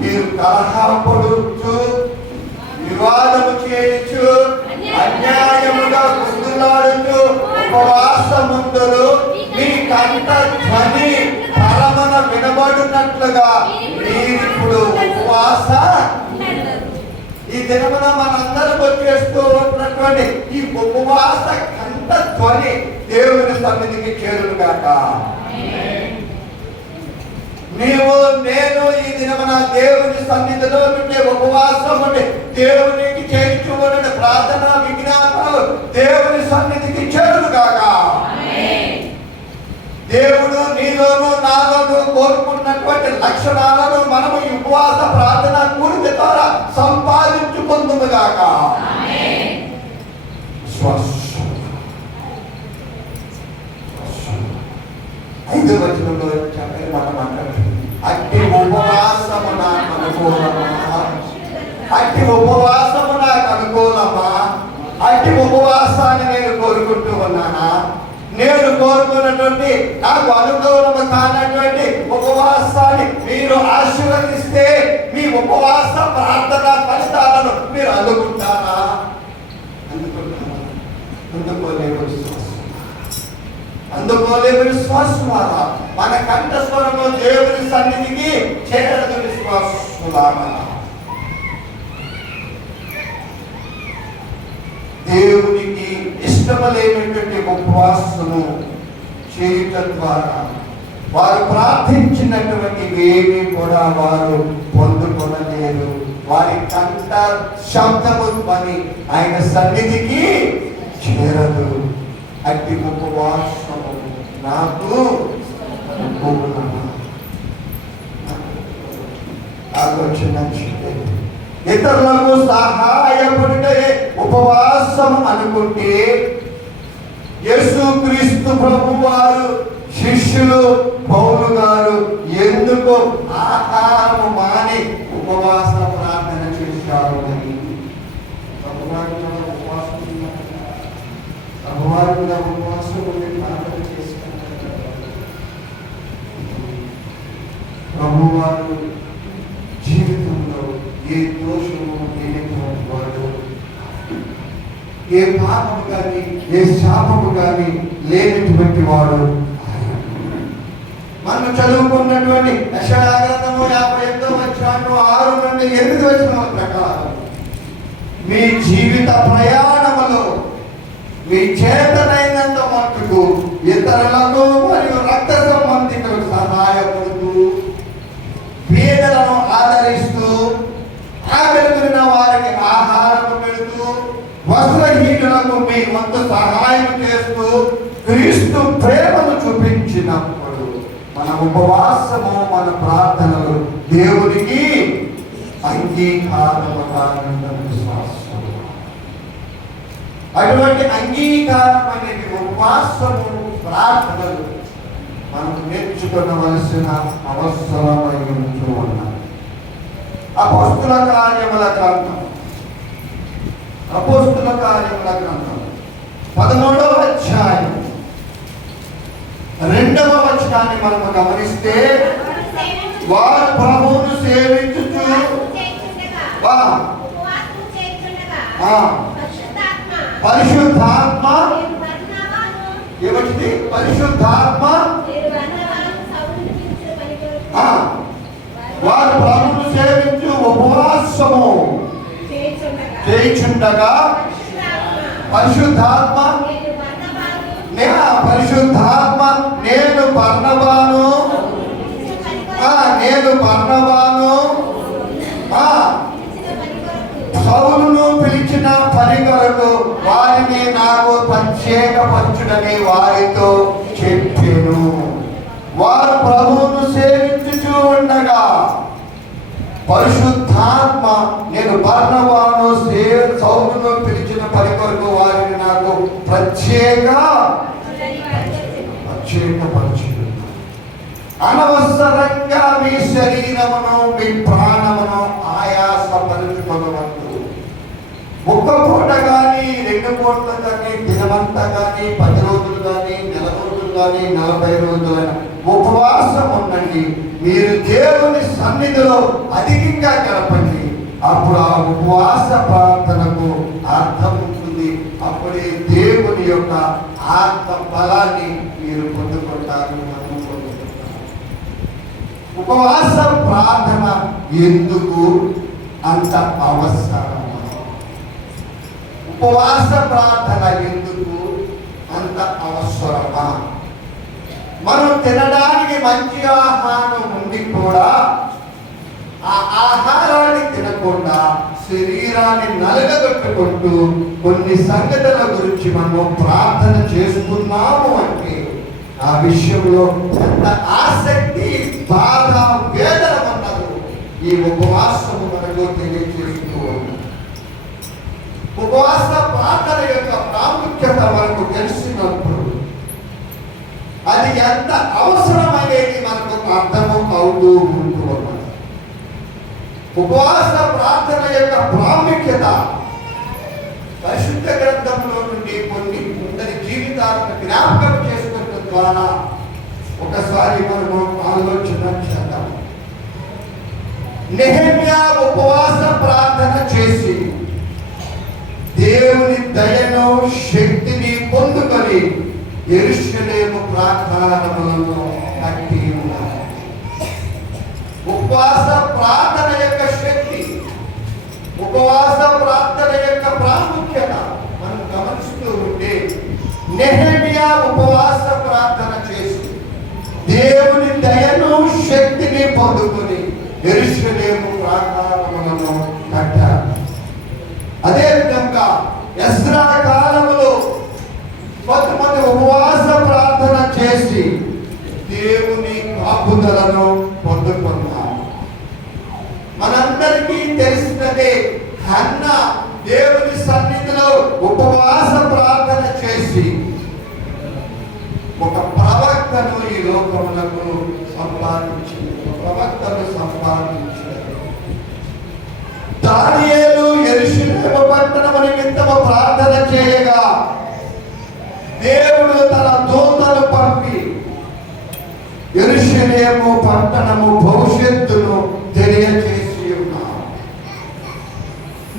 మీరు కలహపడుచు, వివాదము చేయొచ్చు, అన్యాయముగా గుందులాడుచు ఉపవాసముందురు మీ కంట ధ్వని పరమన వినబడినట్లుగా మీరిప్పుడు ఉపవాస ఈ దినమున మనందరం వచ్చేస్తూ ఉన్నటువంటి ఈ ఉపవాస కంట ధ్వని దేవుని సన్నిధికి చేరును గాక. నేను ఈ దినమున దేవుని సన్నిధిలో ఉండే ఉపవాసం ఉండి దేవునికి చేర్చుకునే ప్రార్థన విజ్ఞాపనలు దేవుని సన్నిధికి చేరును గాక. దేవుడు నీలోనూ నాలోనూ కోరుకున్నటువంటి లక్షణాలను మనము ఈ ఉపవాస ప్రార్థన కూడిక ద్వారా సంపాదించుకుందుగాక. ఐదో వచనంలో చెప్పని మాట మాట్లాడుతుంది. అట్టి ఉపవాసము నాకు అనుకూలమా? అట్టి ఉపవాసము నాకు అనుకూలమా? అట్టి ఉపవాసాన్ని నేను కోరుకుంటూ ఉన్నానా? నేను కోరుకున్నటువంటి నాకు అనుకూలము కానటువంటి ఉపవాసాన్ని మీరు ఆశీర్వదిస్తే మీ ఉపవాస ప్రార్థన ఫలితాలను మీరు అందుకుంటారా? అందుకోలేని విశ్వాసమారా? మన కంఠస్వరము దేవుని సన్నిధికి చేరదు విశ్వాసమారా? దేవునికి ఇష్టమలేనటువంటి ఉపవాసము చేయటం ద్వారా వారు ప్రార్థించినటువంటి ఏమీ కూడా వారు పొందుకొనలేరు. వారి కంఠ శబ్దము పని ఆయన సన్నిధికి చేరదు. అట్టి ఉపవాసము నాకు ఆలోచన. ఇతరులకు సహాయపడితే ఉపవాసం అనుకుంటే యేసుక్రీస్తు ప్రభు వారు శిష్యులు పౌలు గారు ఎందుకు ఆహారము మాని ఉపవాస ప్రార్థన చేశారు అని ఉపవాసం ఉండి ప్రార్థన చేసుకుంటారు. ప్రభువారు జీవితంలో ఏ దోషము లేనటువంటి వాడు, ఏ పాపము కానీ ఏ శాపము కానీ లేనటువంటి వాడు. మనం చదువుకున్నటువంటి యెషయా గ్రంథము 58వ అధ్యాయము 6 నుండి 8 వచనముల ప్రకారం మీ జీవిత ప్రయాణములో మీ చేతనైనంత మట్టుకు ఇతరులకు మరియు రక్త సంబంధికులకు సహాయపడుతూ, పేదలను ఆదరిస్తూ, ఆకలిగొనిన వారికి ఆహారం పెడుతూ, వస్త్రహీనులకు మీ వంతు సహాయం చేస్తూ క్రీస్తు ప్రేమను చూపించినప్పుడు మన ఉపవాసము మన ప్రార్థనలు దేవునికి అంగీకారమవుతాయన్న విశ్వాసం. అటువంటి అంగీకారమైన ఉపవాసము ప్రార్థనలు మనం నేర్చుకోవలసిన అవసరమై ఉన్నాయి. అపోస్తుల కార్యముల గ్రంథం 13వ అధ్యాయం 2వ వచనాన్ని మనం గమనిస్తే, వారు ప్రభువును సేవించుచు పరిశుద్ధాత్మ ఏమిటి? పరిశుద్ధాత్మ వారు ప్రభువును సేవించు ఉపవాసము చేయుచుండగా పరిశుద్ధాత్మ నేను బర్నబాను సౌలును పిలిచిన పని కొరకు వారిని నాకు ప్రత్యేకపరచుడని వారితో చెప్పెను. వారు ప్రభువును పరిశుద్ధాత్మ నేను బర్నబాను సౌలును పిలిచిన పని కొరకు వారిని నాకు ప్రత్యేకపరిచి అనవసరంగా మీ శరీరమును మీ ప్రాణమును ఆయాసపరుచుకొనవద్దు. ఒక్క పూట కానీ 2 పూటలు కానీ దినమంతా కానీ 10 రోజులు కానీ నెల రోజులు కానీ 40 రోజులైనా ఉపవాసం ఉండండి. మీరు దేవుని సన్నిధిలో అధికంగా గడపండి. అప్పుడు ఆ ఉపవాస ప్రార్థనకు అర్థం ఉంటుంది. అప్పుడే దేవుని యొక్క ఆత్మ బలాన్ని మీరు పొందుకుంటారు. మనము పొందుకుంటారు. ఉపవాస ప్రార్థన ఎందుకు అంత అవసరం? ఉపవాస ప్రార్థన ఎందుకు అంత అవసరమా? మనం తినడానికి మంచి ఆహారం ఉండి కూడా ఆ ఆహారాన్ని తినకుండా శరీరాన్ని నలగగొట్టుకుంటూ కొన్ని సంగతుల గురించి మనం ప్రార్థన చేసుకున్నాము అంటే ఆ విషయంలో ఎంత ఆసక్తి, బాధ, వేదన ఉన్నదో ఈ ఉపవాసము మనకు తెలియజేస్తూ ఉంది. ఉపవాస ప్రార్థన యొక్క ప్రాముఖ్యత మనకు తెలిసినప్పుడు అది ఎంత అవసరమనేది మనకు అర్థము అవుతూ ఉంటూ ఉన్నది. ఉపవాస ప్రార్థన యొక్క ప్రాముఖ్యత పరిశుద్ధ గ్రంథంలో నుండి కొన్ని అందరి జీవితాలను జ్ఞాపకం చేసుకోవడం ద్వారా ఒకసారి మనము ఆలోచన చేద్దాం. నెహెమ్యా ఉపవాస ప్రార్థన చేసి దేవుని దయను, శక్తిని పొందుకొని యెరూషలేము ప్రాకారములను కట్టి ఉన్నారు. ఉపవాస ప్రార్థన యొక్క శక్తి, ఉపవాస ప్రార్థన యొక్క ప్రాముఖ్యత మనం గమనిస్తూ ఉంటే నెహెమ్యా ఉపవాస ప్రార్థన చేసి దేవుని దయను, శక్తిని పొందుకొని యెరూషలేము ప్రాకారములను కట్టారు. అదే విధంగా ఎజ్రా కాలంలో కొంతమంది ఉపవాస ప్రార్థన చేసి దేవుని కాపుదలను పొందుకున్నారు. మనందరికీ తెలిసినదే, హన్నా దేవుని సన్నిధిలో ఉపవాస ప్రార్థన చేసి ఒక ప్రవక్తను ఈ లోకములకు సంపాదించింది. ప్రవక్తను సంపాదించింది. దానియేలు యెరూషలేము పట్టణము నిమిత్తము ప్రార్థన చేయగా దేవుడు తన దూతను పంపి యెరూషలేము పట్టణము భవిష్యత్తును తెలియజేసి ఉన్నారు.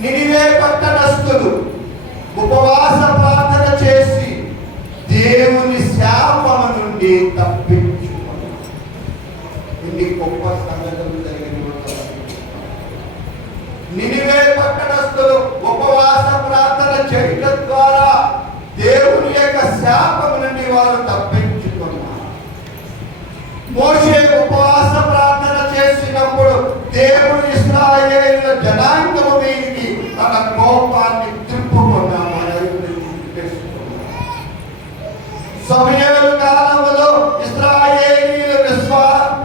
నినివే పట్టణస్థులు ఉపవాస ప్రార్థన చేసి దేవుని శాపము నుండి తప్పించుకున్నారు. ఇన్ని గొప్ప సంగతులు జరిగిన నినివే పట్టణస్థులు ఉపవాస ప్రార్థన చేయడం ద్వారా దేవుని యొక్క శాపము నుండి వారు తప్పించుకున్నారు. మోషే ఉపవాస ప్రార్థన చేసినప్పుడు దేవుడు ఇశ్రాయేలు జనాంగము మీదకి తన కోపాన్ని తిప్పుకున్నాడు. సమూయేలు కాలంలో ఇశ్రాయేలీయులు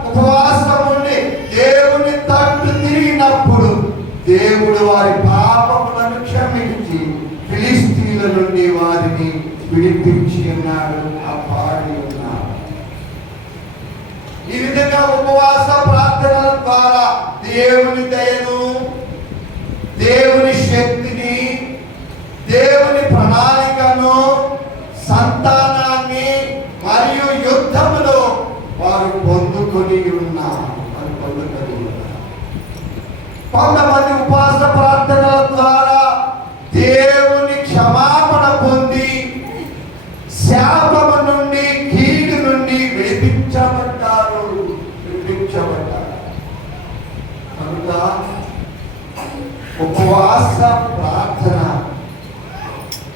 ఉపవాసం ఉండి దేవుని తట్టు తిరిగినప్పుడు దేవుడు వారి పాపములను క్షమించి ఫిలిస్తీన్ల నుండి వారిని విడిపించి ఉన్నాడు, కాపాడి ఉన్నాడు. ఈ విధంగా ఉపవాస ప్రార్థనల ద్వారా దేవుని దయను, దేవుని శక్తిని, దేవుని ప్రణాళికను, సంతానాన్ని మరియు యుద్ధములో వారు పొందుకొని ఉన్నారు. కొంతమంది ఉపవాస ప్రార్థనల ద్వారా దేవుని క్షమాపణ పొంది శాపము నుండి, కీడు నుండి విడిపించబడ్డారు. కనుక ఉపవాస ప్రార్థన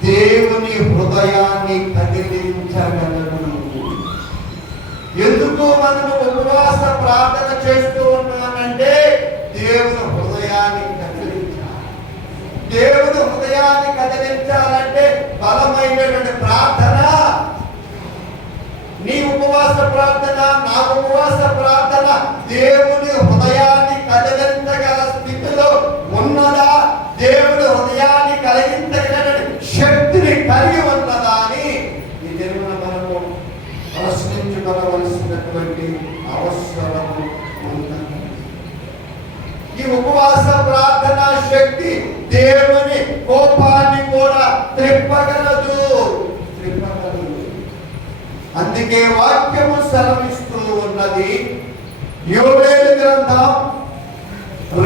దేవుని హృదయాన్ని కదిలించగలదు. ఎందుకు మనము ఉపవాస ప్రార్థన చేస్తూ ఉన్నానంటే దేవుని హృదయాన్ని కదిలించాలి. దేవుని హృదయాన్ని కదిలించాలంటే బలమైనటువంటి ప్రార్థన. నీ ఉపవాస ప్రార్థన, నా ఉపవాస ప్రార్థన దేవుని హృదయాన్ని కదిలించగల ఉన్నదా? దేవుడు హృదయాన్ని కలిగించగల శక్తిని కలిగి ఉన్నదా అని ఈ దినమున మనము ప్రశ్నించుకోవలసినటువంటి అవసరం ఉన్నది. ఈ ఉపవాస ప్రార్థన శక్తి దేవుని కోపాన్ని కూడా త్రిప్పగలదు. అందుకే వాక్యము సెలవిస్తూ ఉన్నది. యోవేలు గ్రంథం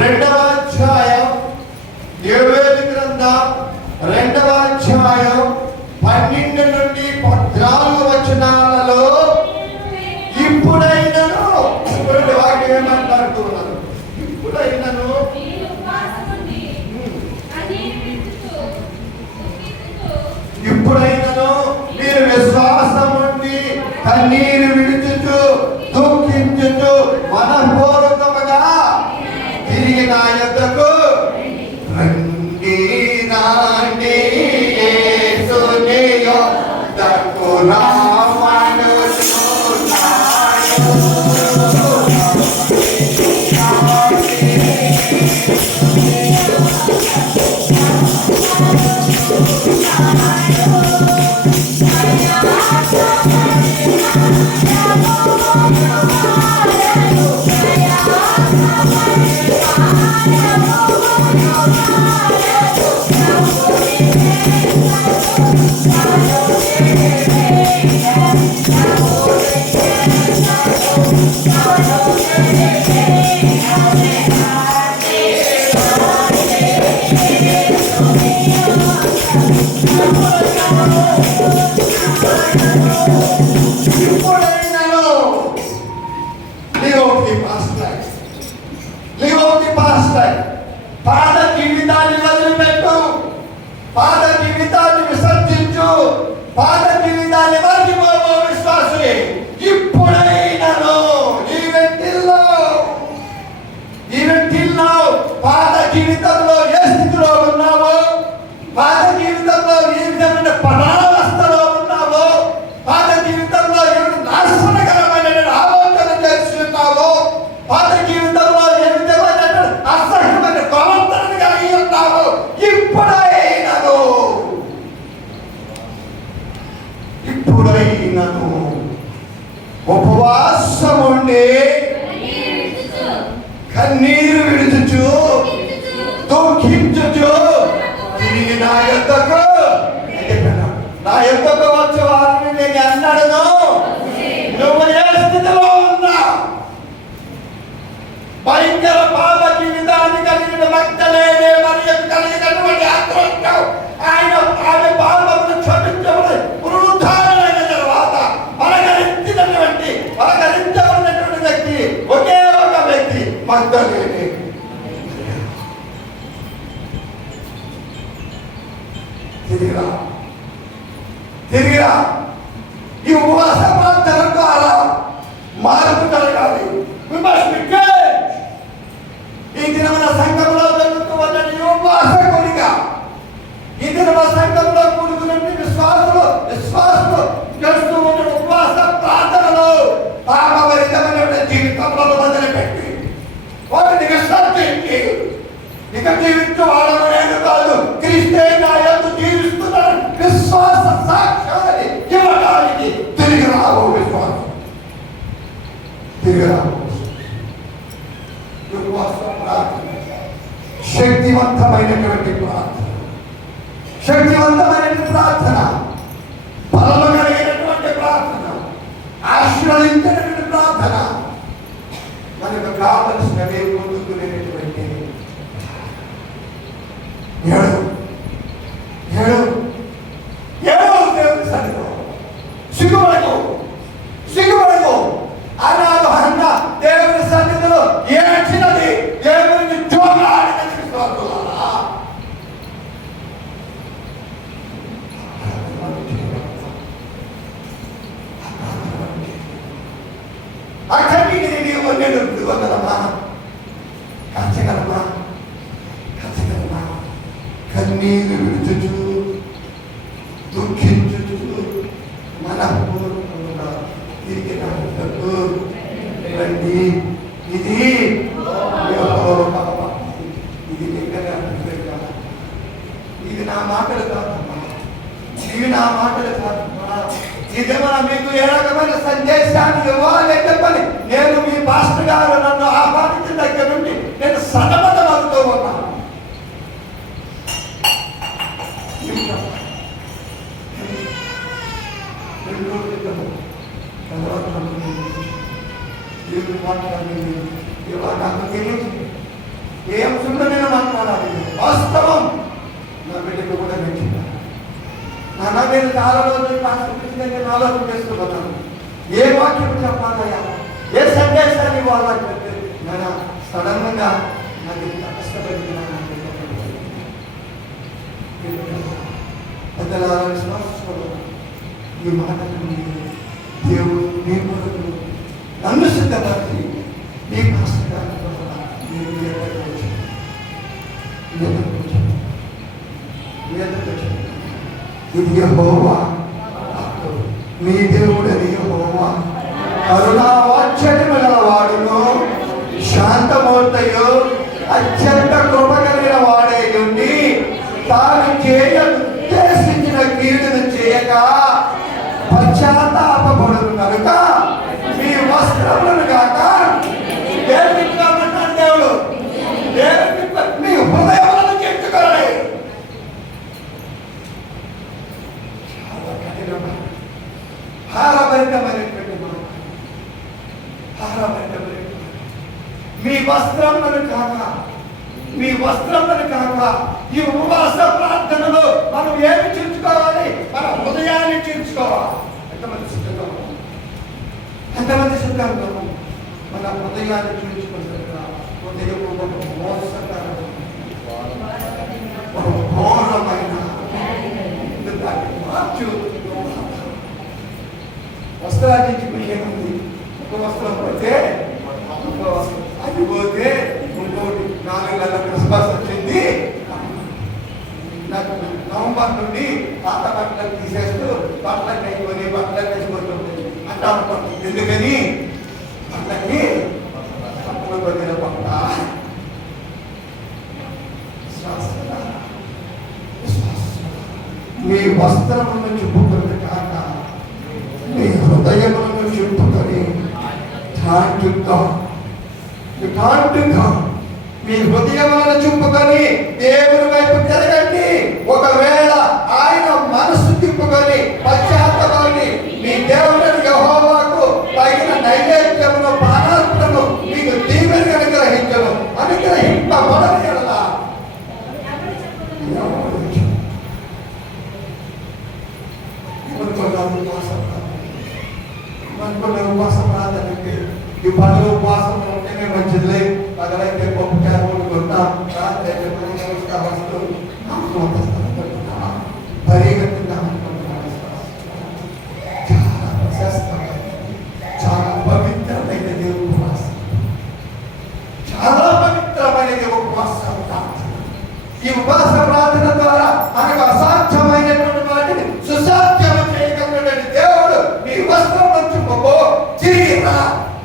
2వ అధ్యాయం, యోవేలు గ్రంథం 2వ అధ్యాయం 12 నుండి 14 వచనాలలో ఇప్పుడైనను వాక్యం ఏమంటున్నారు? ఇప్పుడైనను మీరు విశ్వాసం ఉండి కన్నీరు విడుచుచు దుఃఖించుచు మనపూర్వకముగా తిరిగి నా యొద్దకు రండి రాండి యేసుని యొద్దకు పాత జీవితాన్ని వదిలిపెట్టు, పాత జీవితాన్ని విసర్జించు, పాత జీవితాన్ని మర్చిపోవు విశ్వాసి. ఇప్పుడైనను పాత జీవితంలో ఏ స్థితిలో ఉన్నావో, పాత జీవితంలో ఏ విధమైన పదావస్థలో ఉన్నావో, పాత జీవితంలో ఏమి నాశనకరమైన ఆలోచన చేస్తున్నావో, పాత జీవితంలో ఏ విధమైన అసహ్యమైన ప్రవర్తన కలిగి ఉన్నావో, ఇప్పుడైనను ఉపవాసం ఉండి కన్నీరు విడుచుచు దుఃఖించుచు తిరిగి నా యొద్దకు వచ్చే వారిని నేను అన్నాడును. నువ్వు ఏ స్థితిలో ఉన్నా, భయంకర పాప జీవితాన్ని కలిగిన భక్తలేనే మరియు కలిగినటువంటి ఆత్మహత్యం ఆయన ఆమె పాపమును క్షమించబడి పునరుద్ధరణైన తర్వాత పలకరించబడినటువంటి వ్యక్తి ఒకే ఒక వ్యక్తి భక్తలేని. తిరిగిరా ఈ ఉపవాస ప్రార్థన ద్వారా మార్పు కలగాలి. ఈ దినమున సంఘంలో జరుగుతూ ఉన్నది ఉపవాస కోరిక. ఈ దినమ సంఘంలో కూడుకున్నటువంటి విశ్వాసులు చేస్తూ ఉన్న ఉపవాస ప్రార్థనలో పాపభరితమైనటువంటి జీవితంలో మొదలుపెట్టి వాటిని విసర్జించి ఇక జీవించు వాళ్ళను నేను కాదు, క్రీస్తే నా యందు జీవిస్తున్నాను విశ్వాస సాక్ష్యాన్ని ఇవ్వడానికి తిరిగి రావు. విశ్వాసం తిరిగి రావు. శక్తివంతమైనటువంటి ప్రార్థన, బలము కలిగినటువంటి ప్రార్థన, ఆశీర్వదించినటువంటి ప్రార్థన. మనకు కావలసినవి పొందుకునేటువంటి దేవుని సన్నిధిలో సిగ్గుపడకు. అనాథ హన్న దేవుని సన్నిధిలో ఏడ్చినది, దేవుని జోగాడినది విశ్వాసులారా. అక్కడికి నీవు నేను ఇవ్వగలమా, కచ్చగలమా? కన్నీరు విడుచుచు దుఃఖించుచు మనపూర్వకంగా తిరిగి రండి. ఇది దగ్గర నా మాటలు కాదు. ఇదేమన్నా మీకు ఏ రకమైన సందేశాన్ని ఇవ్వాలి చెప్పని నేను మీ పాస్టర్ గారు నన్ను ఆహ్వానించిన దగ్గర నుండి నేను సతమతమవుతూ ఉన్నాను. దేవుడు మాట్లాడింది ఇవాళ నాకు తెలియదు ఏ అంశంలో నేను మాట్లాడాలి. వాస్తవం నా బిడ్డకు కూడా నచ్చింది. నాన్న నేను చాలా రోజులు నేను ఆలోచన చేస్తున్నాను. ఏ వాక్యం చెప్పాలయ్యా, ఏ సందేశాన్ని ఇవ్వాలంటే నేను సడన్ గా నాకు ఇంత కష్టపడుతున్నాను. పెద్దల ఈ మాటలు దేవుడు మీ కొరకు నన్ను సిద్ధపరిచి మీ ఇది యెహోవా మీ దేవుడని యెహోవా కరుణా వాత్సల్యము గల వాడును శాంతమూర్తయు అత్యంత కృప కలిగిన వాడే ఉండి తాను ఉద్దేశించిన కీడును చేయక పశ్చాత్తాపపడును కనుక మీ వస్త్రములను కాక దేవుడు మీ హృదయములను చెట్టుకోవాలి. హారభరితమైనటువంటి మాట, హారభరితమైనటువంటి మీ వస్త్రములను కాక, మీ వస్త్రములను కాక ఈ ఉపవాస ప్రార్థనలో మనం ఏమి చేర్చుకోవాలి? మన హృదయాన్ని చేర్చుకోవాలి. ఎంతమంది సిద్ధంగా ఉన్నాం? ఎంతమంది సిద్ధంగా ఉన్నాం? మన హృదయాన్ని చేర్చుకుంటున్నా హృదయము ఒక మోసకరమైన ఒక ఘోరమైన దాన్ని మార్చు. వస్త్రాన్ని ఏముంది? ఒక వస్త్రం పోతే ఇంకో వస్త్రం, అది పోతే ఇంకోటి. 4 నెలల క్రిస్మస్ వచ్చింది. నాకు నవంబర్ నుండి పాత బట్టలు తీసేస్తూ బట్టలు అయిపోయి బట్టలు వేసుకుంటుంది అంటా ఉంటాం. ఎందుకని బట్టలకి బట్టలు కొద్దిన పట్ట మీ వస్త్రములను చెప్పుకుని కాక మీ హృదయములను చెప్పుకొని మీ హృదయములను చెప్పుకొని దేవుని వైపు తిరగండి. ఒకవేళ ఆయన మనసు తిప్పుకొని పశ్చాత్తాపాన్ని మీ దేవుని యెహోవాకు తగిన నైవేద్యమును పానార్పణను మీకు దీవెనగా అనుగ్రహింపబడని ఎడల ఉపవాసం రాదంటే ఈ పండుగ ఉపవాసం ఉంటేనే మంచిదిలే. పగలైతే పప్పు క్యారెట్ కొంటాం, రాత్రి అయితే వస్తూ చాలా ప్రశస్తమైనది, చాలా పవిత్రమైన దేవుడు ఉపవాసం, చాలా పవిత్రమైనది ఉపవాసం. ఈ ఉపవాస ప్రార్థన ద్వారా మనకు అసాధ్యమైనటువంటి వాటిని సుసాధ్యం చేయగలిగినటువంటి దేవుడు మీ వస్త్రం చుప్పుకో, తిరిగిరా.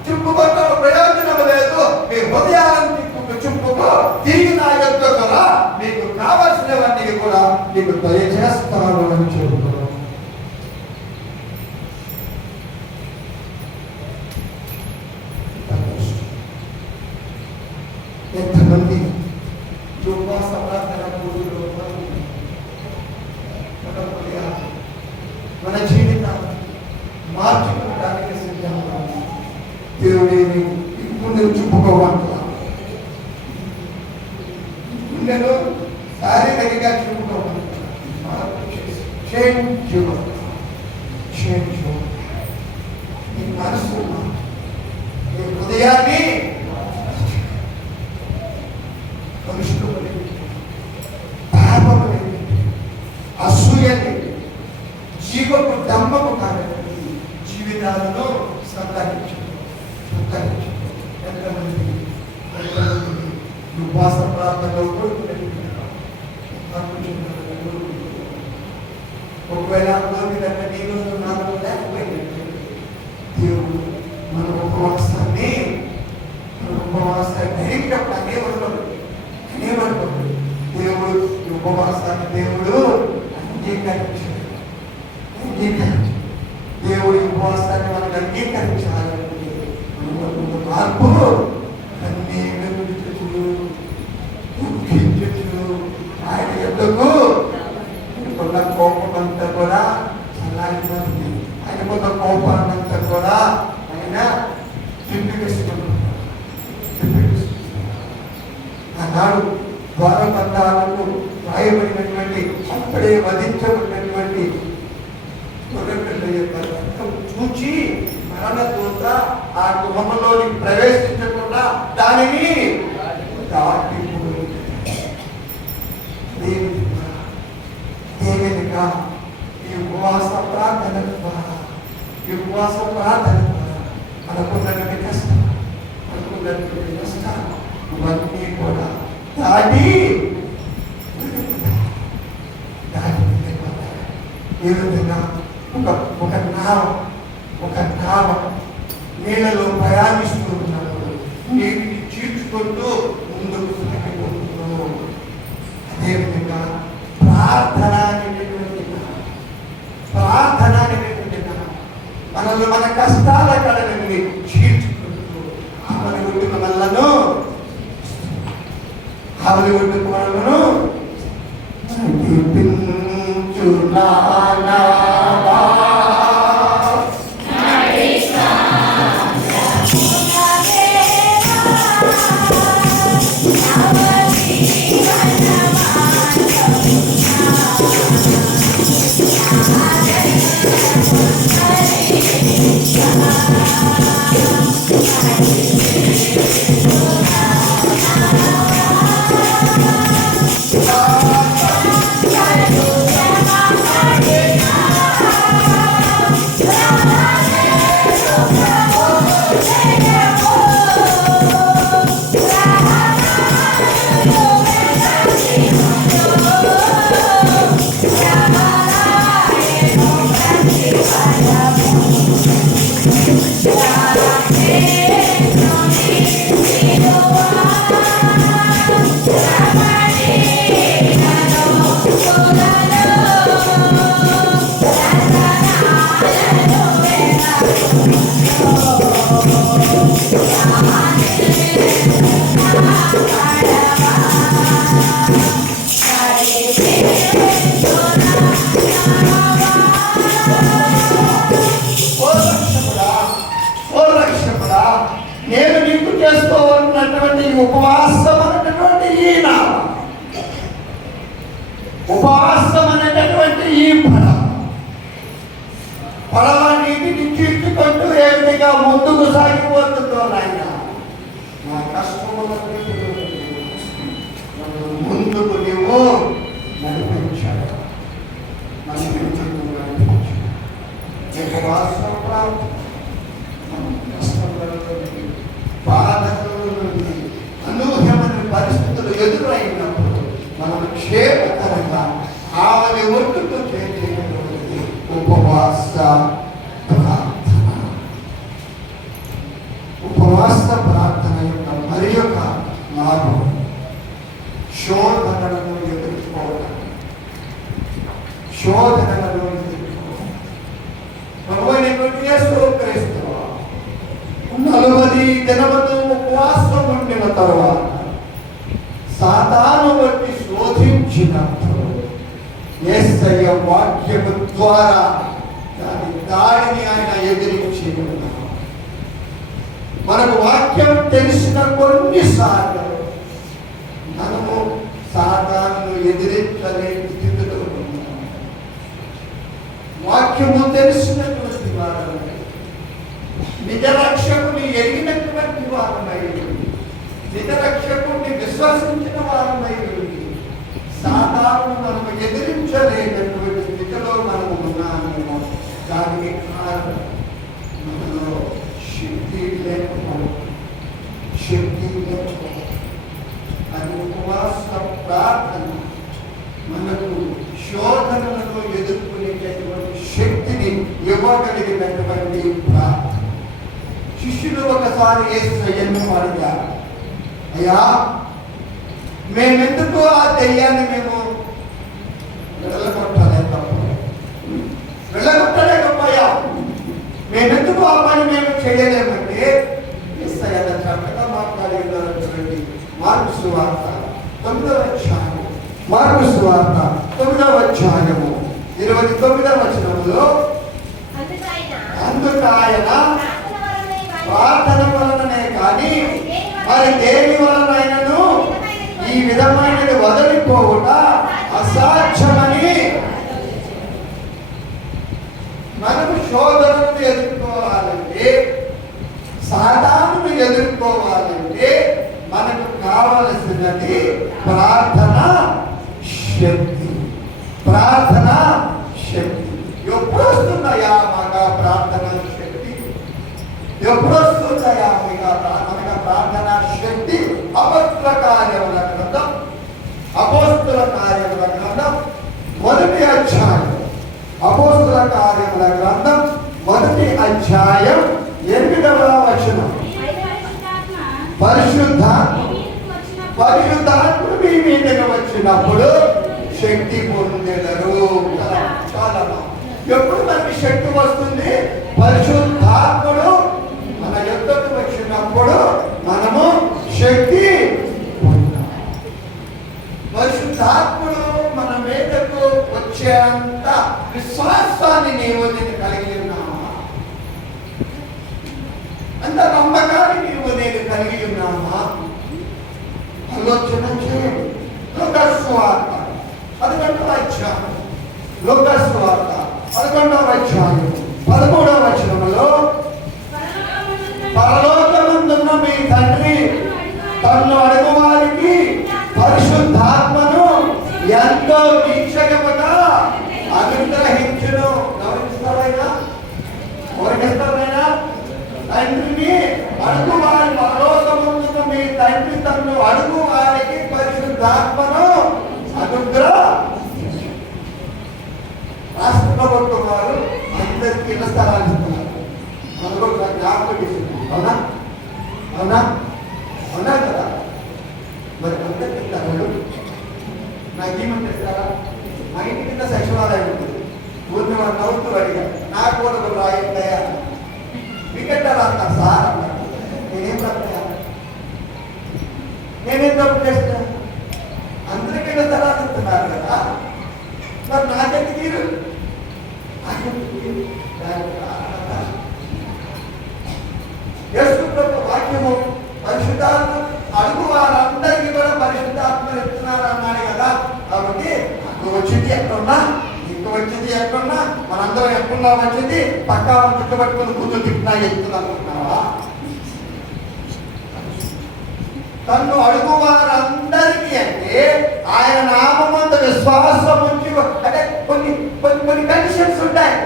చుప్పుకోవడం ప్రయోజనం లేదు. మీ హృదయాలను చుప్పుకో, తిరిగి నా యొద్దకు రా. మీకు కావలసినవన్నీ కూడా నీకు దయచేస్తాను అని చెబుతున్నాను. ఎంతమంది ఉపవాస ప్రార్థన మన జీవితాన్ని మార్చుకోవడానికి సిద్ధంగా దేవుడిని గుండెను చెప్పుకోవాలి. గుండెను శారీరకంగా చెప్పుకోవాలి. నీ మనసు నీ హృదయాన్ని కలుషితమని, పాపమని, అసూయని, జీవపు దమ్మము కారణం జీవితాలను సంతరించు. ఎంతమంది ఉపవాస ప్రార్థనలో ఒకవేళ నీరు నాకు లేకపోయినట్టు దేవుడు మన ఉపవాసాన్ని అనేవాడు దేవుడు. ఈ ఉపవాసాన్ని దేవుడు అంగీకరించాడు. అంగీకరించు. దేవుడి ఉపవాసాన్ని మనకు అంగీకరించాలంటే మనలో మార్పు కన్నీళ్ళు విడుచుచు, దుఃఖించుచు ఆయన ఎందుకు ఆయనకున్న కోపం అంతా కూడా చల్లారిపోతుంది. ఆయనకున్న కోపాన్నంతా కూడా ఆయన చింపివేసుకుంటున్నాడు. ఆనాడు ద్వారబంధాలకు రాయబడినటువంటి అప్పుడే వధించబడినటువంటి గొర్రెపిల్ల యొక్క రక్తం చూచి మరణదూత ఆ గృహంలోనికి ప్రవేశించకుండా దానిని దాటిపోయింది. దేవునిగా ఈ ఉపవాస ప్రార్థన ద్వారా మనకున్నటువంటి కష్టం, మనకున్నటువంటి నష్టం ఇవన్నీ కూడా దాటి ఏ విధంగా ఒక నావ నీళ్ళలో ప్రయాణిస్తూ ఉన్నప్పుడు నీటిని చీల్చుకుంటూ ముందుకు సాగిపోతున్నాం. అదేవిధంగా ప్రార్థన అనేటటువంటి మనల్ని మన కష్టాల కడని చీల్చుకుంటూ ఆమె ఒడ్డుకు మనలను నేను నీకు చేసుకోవాలన్నటువంటి ఉపవాసం అనేటటువంటి ఈ నామ, ఉపవాసం అనేటటువంటి ఈ పడవ నీటిని చీల్చుకుంటూ ఏ విధంగా ముందుకు సాగిపోతుందో నాయన, నా కష్టములన్నిటి ముందుకు నీవు నడిపించాడు. అనూహ్యమైన పరిస్థితులు ఎదురైనప్పుడు మనం క్షేమకరంగా ఆమె ఒట్టుతో చేసేటువంటి ఉపవాస ప్రార్థన యొక్క మరి యొక్క లాభం శోధనలను ఎదుర్కోవడం. క్రైస్తవ 40 దినములు ఉపవాసం ఉండిన తరువాత సాతాను బట్టి శోధించినప్పుడు యేసయ్య వాక్యము ద్వారా దాడిని ఆయన ఎదిరించి ఉన్నారు. మనకు వాక్యం తెలిసిన కొన్నిసార్లు మనము సాతాను ఎదిరించలేని స్థితిలో ఉన్నాము. వాక్యము తెలిసినటువంటి వారమై, నిజ రక్షకుని ఎరిగినటువంటి వారమై, నిజ రక్షకుని విశ్వసించిన వారమై సాతాను మనము ఎదిరించలేనటువంటి స్థితిలో మనము ఉన్నాము. దానికి కారణం మనలో శక్తి లేకపోవడం. అది ఉపవాస ప్రార్థన మనకు శోధనలను ఎదుర్కొనేటటువంటి శక్తిని ఇవ్వగలిగినటువంటి ప్రార్థన. శిష్యులు ఒకసారి యేసయ్యను అడిగారు, అయ్యా మేమెందుకు ఆ దెయ్యాన్ని మేము వెళ్ళగొట్టాలి, తప్ప ఆ పని మేము చేయలేమంటే యేసయ్య చక్కగా మాట్లాడి ఉన్నటువంటి మార్కు సువార్త 9వ అధ్యాయం, మార్కు సువార్త 9వ అధ్యాయము 29వ వచనములో అందుకు ఆయన ప్రార్థన వలననే కానీ మరి దేని వలనైనను ఈ విధమైనది వదిలిపోవుట అసాధ్యమని. మనము శోధనను ఎదుర్కోవాలంటే, సాతానును ఎదుర్కోవాలంటే మనకు కావలసినది ప్రార్థన శక్తి. ప్రార్థన శక్తి ఎప్పుడు వస్తుందయా మాకు ప్రార్థన శక్తి? ఎప్పుడు వస్తుందయా మనకు ప్రార్థన శక్తి? అపోస్తుల కార్యముల గ్రంథం, అపోస్తుల కార్యముల గ్రంథం 1వ అధ్యాయం, అపోస్తుల కార్యముల గ్రంథం 1వ అధ్యాయం 8వ వచనం. పరిశుద్ధాత్ముడు మీ మీదకి వచ్చినప్పుడు శక్తి పొందెదరు. చాలా ఎప్పుడు మనకి శక్తి వస్తుంది? పరిశుద్ధాత్ముడు మన యొద్దకు వచ్చినప్పుడు మనము శక్తి పొందాలి. పరిశుద్ధాత్ముడు మన మీదకు వచ్చేంత విశ్వాసాన్ని నేను కలిగి ఉన్నామా? అంత నమ్మకాన్ని నేను కలిగి ఉన్నామా? ఆలోచన చేయండి. లూకాసు వార్త 11వ అధ్యాయం, లూకాసు వార్త 11వ అధ్యాయం 13వ వచనములో పరలోకమందున్న మీ తండ్రి తన్ను అడుగు వారికి పరిశుద్ధాత్మను ఎంతో దీక్షగముగా అనుగ్రహించును. గమనిస్తారైనా? ఎవరికిస్తారైనా? తండ్రిని అడుగు వారి, పరలోకమందున్న మీ తండ్రి తన్ను అడుగు వారికి పరిశుద్ధాత్మను రాష్ట్ర ప్రభుత్వం వారు అందరికీ ఇళ్ల స్థలాలు ఇస్తున్నారు. మనకు జ్ఞాపకం చేస్తున్నారు. అవునా? అవునా? అవునా కదా? మరి అందరికీ ఇస్తారు. నాకేమంటే ఇస్తారా? మా ఇంటి కింద సచివాలయం ఉంటుంది. ఊరిని వాళ్ళు నవ్వుతూ అడిగా, నాకు కూడా ఒక రాయిస్తాయా? వికెట్ రాస్తా సార్ అన్నారు. నేనేం రాస్తాయా? నేనేం తప్పు చేస్తా? అందరికీ స్థలాలు ఇస్తున్నారు కదా, మరి నాకెందుకు తీరు? యేసు ప్రభు వాక్యము పరిశుద్ధాత్మ అడుగు వారందరికీ కూడా పరిశుద్ధాత్మ ఇస్తున్నారు అన్నాడు కదా. కాబట్టి అక్కడ వచ్చింది ఎక్కడున్నా, ఇంకో వచ్చింది ఎక్కడున్నా, మనందరం ఎక్కడున్నా వచ్చింది పక్క గుర్తుపట్టుకుని కూతురు తిట్టినా ఎక్కుతుంది అనుకుంటున్నావా? తను అడుగు వారందరికీ అంటే ఆయన నామమందు విశ్వాసం ఉంచి, అంటే కొన్ని కొన్ని కొన్ని కండిషన్స్ ఉంటాయి.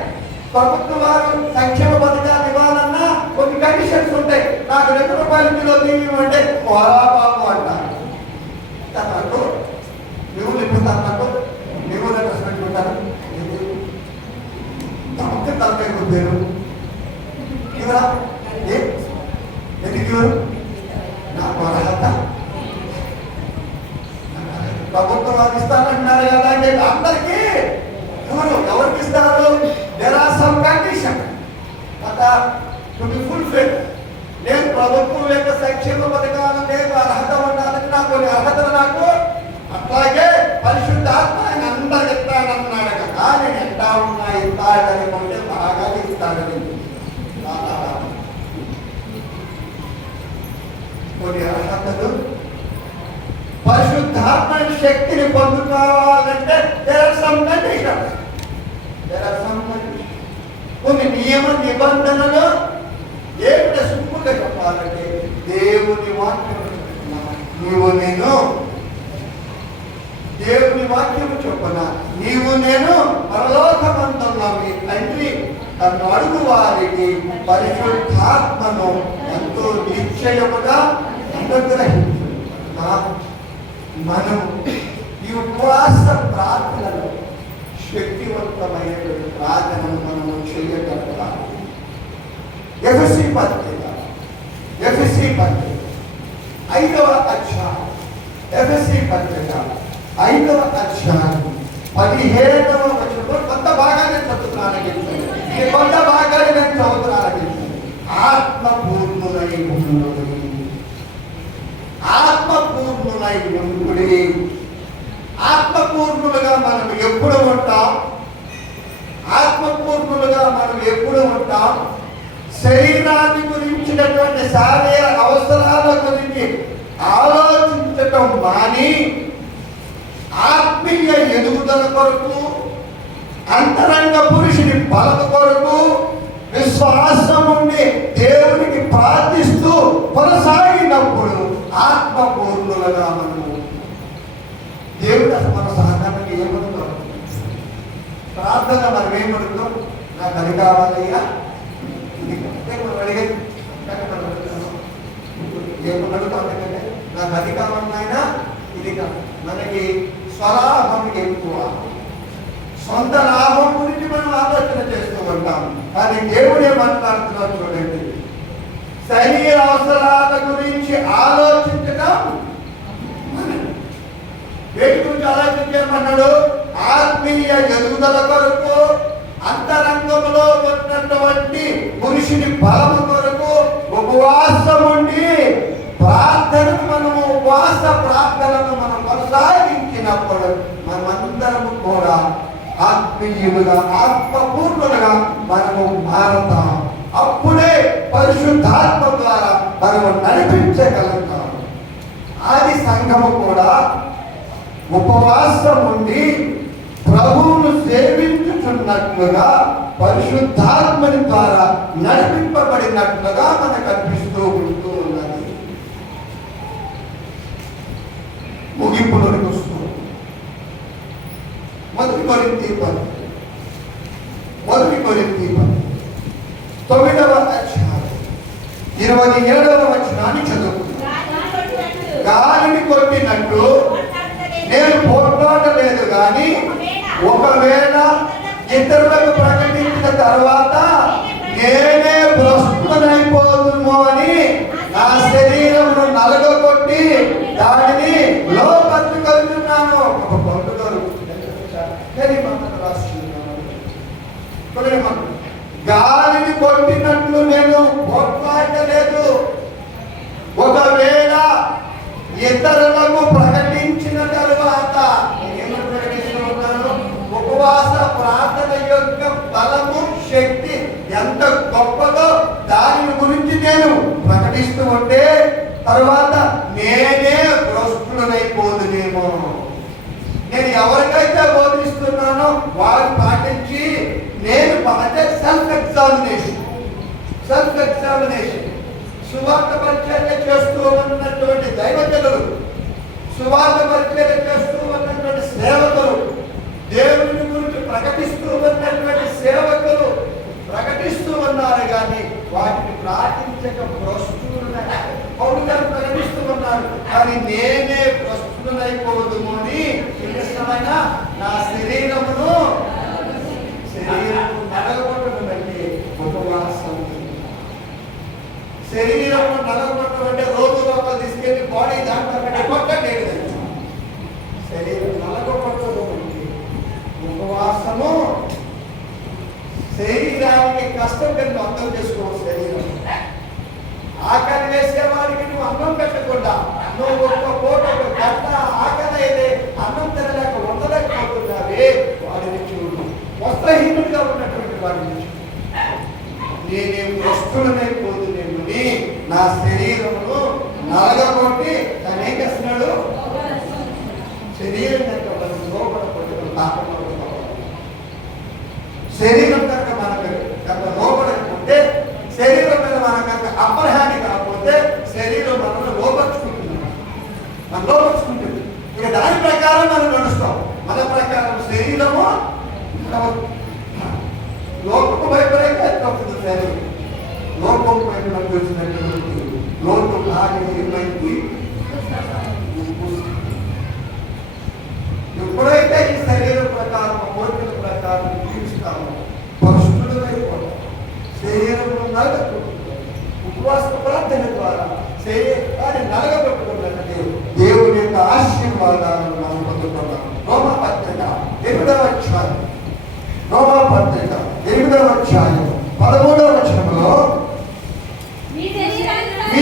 ప్రభుత్వ వారు సంక్షేమ పథకాలు ఇవ్వాలన్నా కొన్ని కండిషన్స్ ఉంటాయి. నాకు 2 రూపాయల కిలో బియ్యం అంటే పోరా బాబు అంటారు. నాకు నువ్వు ఇప్పుతారు, నాకు నువ్వు డ్రెస్ పెట్టుకుంటారు, తమకు తలపై కుద్దారు ఇవరా ఎందుకు ఇవ్వరు? నాకు అర్హత ప్రభుత్వం వారు ఇస్తానంటున్నారు కదా అంటే అందరికీ ఎవరికి ఇస్తారు? There are some condition to be fulfilled. నేను ప్రభుత్వం యొక్క సంక్షేమ పథకాలు నేను అర్హత ఉండాలని నాకు కొన్ని అర్హతలు నాకు అట్లాగే పరిశుద్ధాత్మ ఆయన అందరు ఇస్తానన్నాడు కదా. నేను ఎంత ఉన్నా ఇస్తాడని అంటే బాగా ఇస్తాడని కొన్ని అర్హతలు. పరిశుద్ధాత్మ శక్తిని పొందుకోవాలంటే కొన్ని నియమ నిబంధనలు ఏమిటి సింపుల్గా చెప్పాలంటే దేవుని వాక్యం నీవు నేను, దేవుని వాక్యము చొప్పున నీవు నేను పరలోకమందున్న మీ తండ్రి తను అడుగు వారికి పరిశుద్ధాత్మను ఎంతో నిశ్చయముగా అనుగ్రహించు. మనము ఈ ఉపవాస ప్రార్థనలో శక్తివంతమైనటువంటి ప్రార్థనను మనము చేయగలగాలి. ఎఫెసీ పత్రిక 5వ అధ్యాయం, ఎఫెసీ పత్రిక 5వ అధ్యాయం 17వ వచనంలో కొంత భాగాన్ని చదువుతున్నాను. కొంత భాగాన్ని నేను చదువుతున్నాను. ఉండుడి. ఆత్మపూర్ణులై ఉండుడి. ఆత్మపూర్ణులుగా మనం ఎప్పుడు ఉంటాం? ఆత్మపూర్ణులుగా మనం ఎప్పుడు ఉంటాం? శరీరాన్ని గురించినటువంటి శారీర అవసరాల గురించి ఆలోచించటం మాని ఆత్మీయ ఎదుగుదల కొరకు, అంతరంగ పురుషుని బలము కొరకు విశ్వాసం ఉండి దేవునికి ప్రార్థిస్తూ కొనసాగినప్పుడు ఆత్మపూర్ణులుగా మనము దేవుడు అసలు మన సాధారణంగా ఏమనుకో ప్రార్థన మనం ఏమనుకోం? నాకు అది కావాలయ్యా, మనం అడిగేది ఏమడుగుతాం? నాకు అది కావాలైనా ఇది కాదు. మనకి స్వలాభం ఎక్కువ, సొంత లాభం గురించి మనం ఆలోచన చేస్తూ ఉంటాం. కానీ దేవుడే మాట్లాడుతున్నాడు చూడండి, శరీర అవసరాల గురించి ఆలోచించడం. వేటి గురించి ఆలోచించమన్నాడు? ఆత్మీయ ఎదుగుదల కొరకు, అంతరంగంలో ఉన్నటువంటి పురుషుని బలము కొరకు ఉపవాసం ఉండి ప్రార్థనను మనము ఉపవాస ప్రార్థనను మనం కొనసాగించినప్పుడు మనమందరము కూడా ఆత్మీయులుగా, ఆత్మపూర్ణులుగా మనము మారతాం. అప్పుడే పరిశుద్ధాత్మ ద్వారా మనము నడిపించగలుగుతాం. ఆది సంఘము కూడా ఉపవాసం ఉండి ప్రభువును సేవించుచున్నట్లుగా పరిశుద్ధాత్మని ద్వారా నడిపింపబడినట్లుగా మనకు అనిపిస్తూ ఉంటూ ఉన్నది. ముగింపులోకి వస్తూ మొదటి కొరింథీ 9వ అధ్యాయం 27వ వచనాన్ని చదువుకుంటాం. గాలిని కొట్టినట్టు నేను పోట్లాడలేదు, కానీ ఒకవేళ ఇతరులకు ప్రకటించిన తర్వాత నేనే భ్రష్టునైపోతుమో అని నా శరీరమును నలగొట్టి దానిని లోపరుచుకొనుచున్నాను. ఒక పండుగలు గాలిని కొట్టినట్లు నేను పోట్లాడలేదు, ఒకవేళ ఇతరులకు ప్రకటించిన తరువాత ఏమని ప్రకటిస్తూ ఉన్నాను? ఉపవాస ప్రార్థన యొక్క బలము, శక్తి ఎంత గొప్పదో దాని గురించి నేను ప్రకటిస్తూ ఉంటే తర్వాత నేనే భ్రష్టుడనైపోదునేమో. నేను ఎవరికైతే బోధిస్తున్నానో వారు పాటించి నేను అంటే సెల్ఫ్ ఎగ్జామినేషన్ సువార్త పరిచర్య చేస్తూ ఉన్నటువంటి దైవజనులు, సువార్త పరిచర్య చేస్తూ ఉన్నటువంటి సేవకులు, దేవుని గురించి ప్రకటిస్తూ ఉన్నటువంటి సేవకులు ప్రకటిస్తూ ఉన్నారు, కానీ వాటిని ప్రార్థించక భ్రష్టులై పౌలు గారు ప్రకటిస్తూ ఉన్నారు. కానీ నేనే భ్రష్టులైపోదుము అని ఇష్టమైన నా శరీరము నలగొట్టడం అంటే ఉపవాసం. శరీరము నలగొట్టడం అంటే రోజు లోపల తీసుకెళ్ళి బాడీ దాంట్లో కొట్టలేదు. శరీరం నలగొట్టడం అంటే ఉపవాసము. శరీరానికి కష్టం కింద అర్థం చేసుకోవాలి. శరీరం ఆకలి వేసేవాడికి నువ్వు అన్నం పెట్టకుండా నువ్వు ఒక్క పూట ఒక గంట ఆకలి అయితే అన్నం తినలేక ఉండలేకపోతున్నావే, వాడిని చూడు. వస్త్రహీనుడిగా ఉన్నటువంటి వాడిని చూడు. నేనేం వస్తువులనైపోతున్నామని నా శరీరమును నలగొట్టి తను ఏం చేస్తున్నాడు? శరీరం కనుక మనం లోపడకపోతే శరీరం కనుక మనకు కనుక లోపడకపోతే, శరీరం మీద మన కనుక అపరహాని కాకపోతే శరీరం మనల్ని లోపరుచుకుంటుంది. మనం లోపరుచుకుంటుంది. ఇక దాని ప్రకారం మనం నడుస్తాం. మన ప్రకారం శరీరము లోకపు వైపునైతే తప్పుతుంది. శరీరం లోకపు వైపు చూసినటువంటి లోటు ఏమైంది? ఎప్పుడైతే ఈ శరీరం ప్రకారం కోరికల ప్రకారం జీవిస్తామో పరిశుద్ధులైపోతాం. శరీరంలో నలగొట్టుకుంటాం. ఉపవాస ప్రార్థన ద్వారా శరీరాన్ని నలగొట్టుకున్నట్టు దేవుని యొక్క ఆశీర్వాదాలను మనం పొందుతున్నాం. రోమపత్రిక 8వ అధ్యాయం 13వ వచనంలో మీ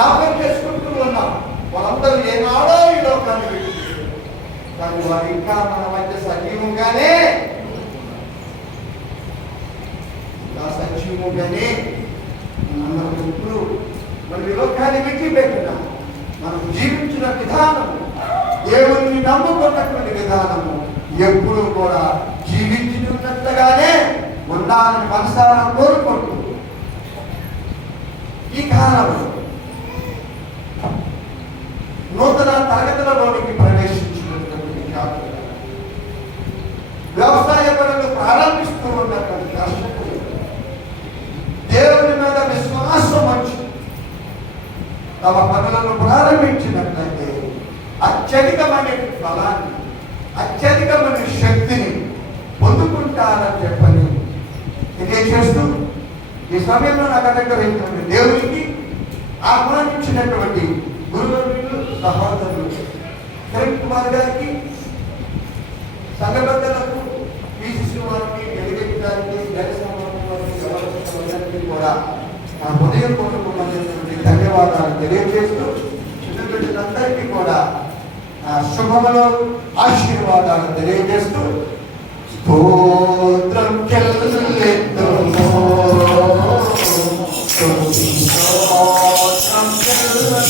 జ్ఞాపకం చేసుకుంటూ ఉన్నాం. వాళ్ళందరూ ఏనాడో ఈ లోకాన్ని విడిచిపెట్టారు. కానీ వారు ఇంకా మన మధ్య సజీవంగానే మనం ఇప్పుడు మన ఈ లోకాన్ని విడిచిపెట్టినాం. మనం జీవించిన విధానం, దేవుని నమ్ముకున్నటువంటి విధానము ఎప్పుడు కూడా జీవించినట్లుగానే ఉండాలని మనసారా కోరుకుంటూ ఈ కాలంలో నూతన తరగతులలోనికి ప్రవేశించినటువంటి వ్యవసాయ పనులు ప్రారంభిస్తూ ఉన్నటువంటి కర్షకులు దేవుని మీద విశ్వాసం వచ్చి తమ పనులను ప్రారంభించినట్లయితే అత్యధికమైన ఫలాన్ని, అత్యధికమైన శక్తిని పొందుకుంటారని చెప్పని తెలియజేస్తూ ఈ సమయంలో నాకు అనుగ్రహించినటువంటి దేవునికి ఆహ్వానించినటువంటి గురువులు, సహోదరులు కిరణ్ కుమార్ గారికి, సంఘబద్ధలకు, పిసిసి వారికి, ఎలిగేట్ గారికి, వారికి కూడా నా హృదయపూర్వకమైనటువంటి ధన్యవాదాలు తెలియజేస్తూ చిన్న బిడ్డలందరికీ కూడా నా శుభములు, ఆశీర్వాదాలు తెలియజేస్తూ స్తోత్రం చెల్లిద్దుము, స్తోత్రం చెల్లిద్దుము.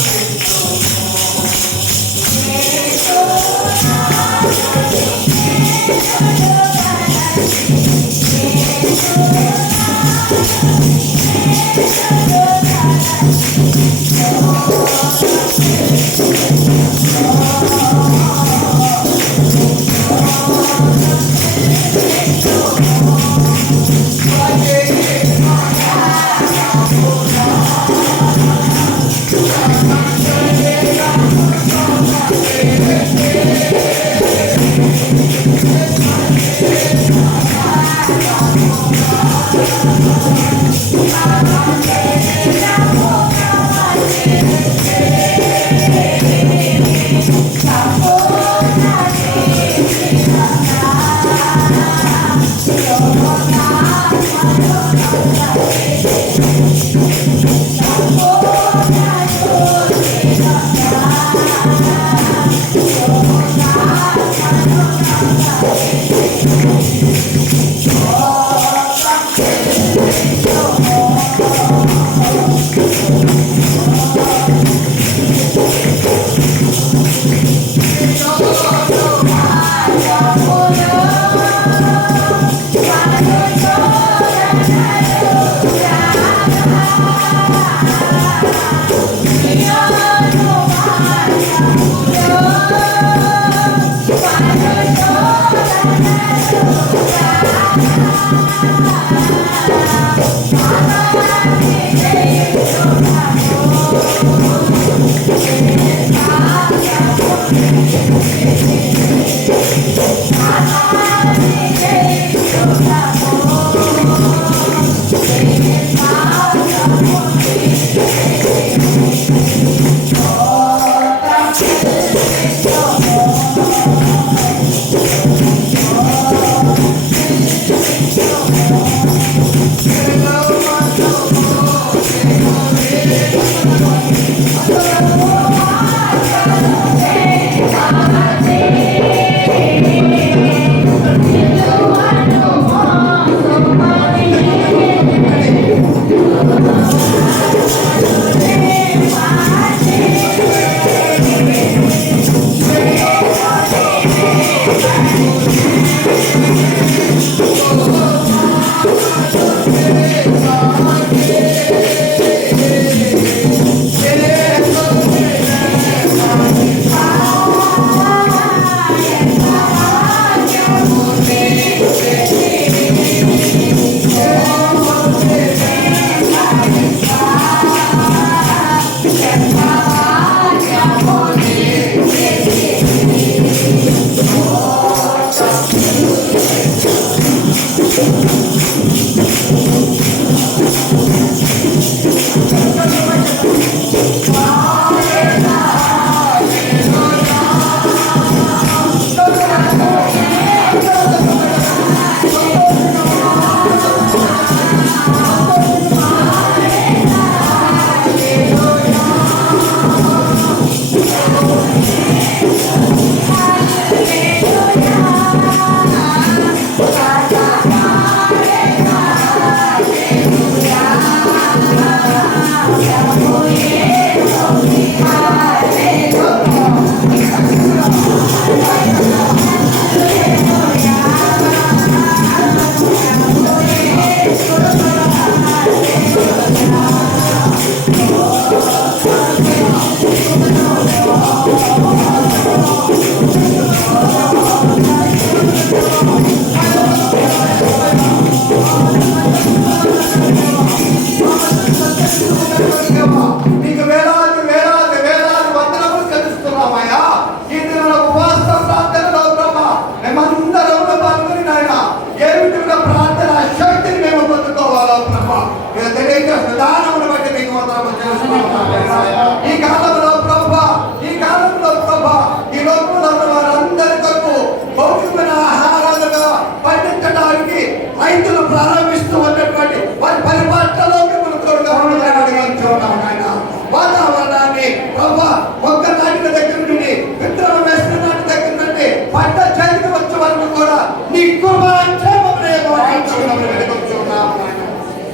ప్రభా మొక్క నాటిన దగ్గర నుండి విత్తనం వేసిన నాటి దగ్గర నుండి పంట చేతికి వచ్చే వరకు కూడా నీ కృపాక్షేమమునే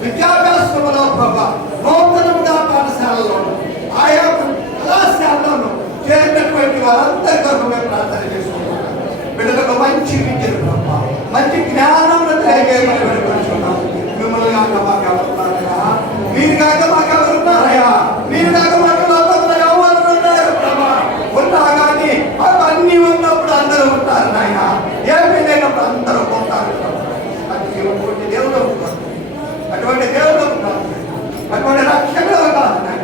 విద్యాభ్యాసంలో ప్రభా నూతనముగా పాఠశాలలో ఆయా కళాశాలను చేరినటువంటి వారందరి కొరకు మేము ప్రార్థన చేసుకుంటున్నాం. బిడ్డలకు మంచి విద్యను ప్రభా మంచి జ్ఞానమును దయచేయమని మిమ్మల్ని కాక మాకు ఎవరున్నారయ్యా? మీరు కాక మాకు ఎవరున్నారయ్యా? మీరు కాక మాకు లోకంలో ఎవరు ఉన్నారు ప్రభా? ఉన్నా కానీ అవన్నీ ఉన్నప్పుడు అందరూ ఉంటారు నాయన. ఏమీ లేనప్పుడు అందరూ ఉంటారు. అటువంటి దేవుడు ఉంటారు, అటువంటి దేవుడు ఉంటారు, అటువంటి రక్షకుడు కాదు నాయన.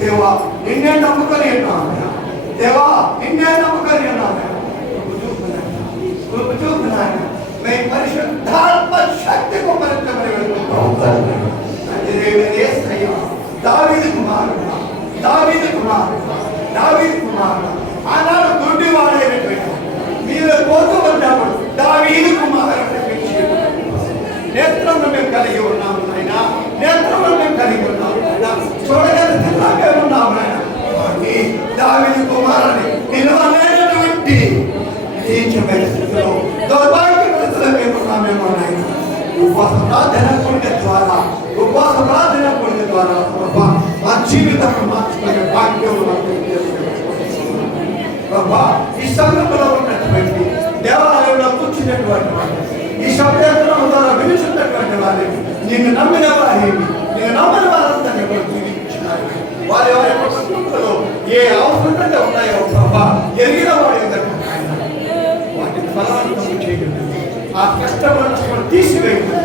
దేవా నిన్నే నమ్ముకొని ఉన్నామయ్యా. దేవా నిన్నే నమ్ముకొని ఉన్నామయ్యా. చూపుతున్నాను మీ పరిశుద్ధాత్మ శక్తి కుమరించమని వెళ్తున్నాను. దావీదు కుమారుడు, దావీదు కుమారుడు, దావీదు కుమారుడు ఆనాడు గుడ్డి వాడైనటువంటి మీరు పోతూ ఉన్నప్పుడు దావీదు కుమారుడు నేత్రంలో మేము కలిగి ఉన్నాము ఆయన. నేత్రంలో మేము కలిగి ఉన్నాము ఆయన. చూడగలిగితే ఉన్నాము ఆయన. దావీదు కుమారుని నిలవలేనటువంటి నీచమైన స్థితిలో దౌర్భాగ్య పరిస్థితుల్లో మేము ఉన్నామేమో నాయన. ఉపవాస ప్రార్థన కొడుక ద్వారా, ఉపవాస ప్రార్థన కొడుక ద్వారా మా జీవితాన్ని మార్చుకునే భాగ్యం ప్రభా. ఈ సంఘంలో ఉన్నటువంటి దేవాలయంలో కూర్చున్నటువంటి వారు, ఈ సంవేదనం ద్వారా వినిచున్నటువంటి వారిని నిన్ను నమ్మిన వారిని, నిన్ను నమ్మని వారందరినీ కూడా జీవించినారు. వారి వారి కుటుంబంలో ఏ అవసరం ఉన్నాయో ప్రభా ఎరిగిన వారి వాటిని బలవంతం చేయడం, ఆ కష్టపడ తీసివేయడం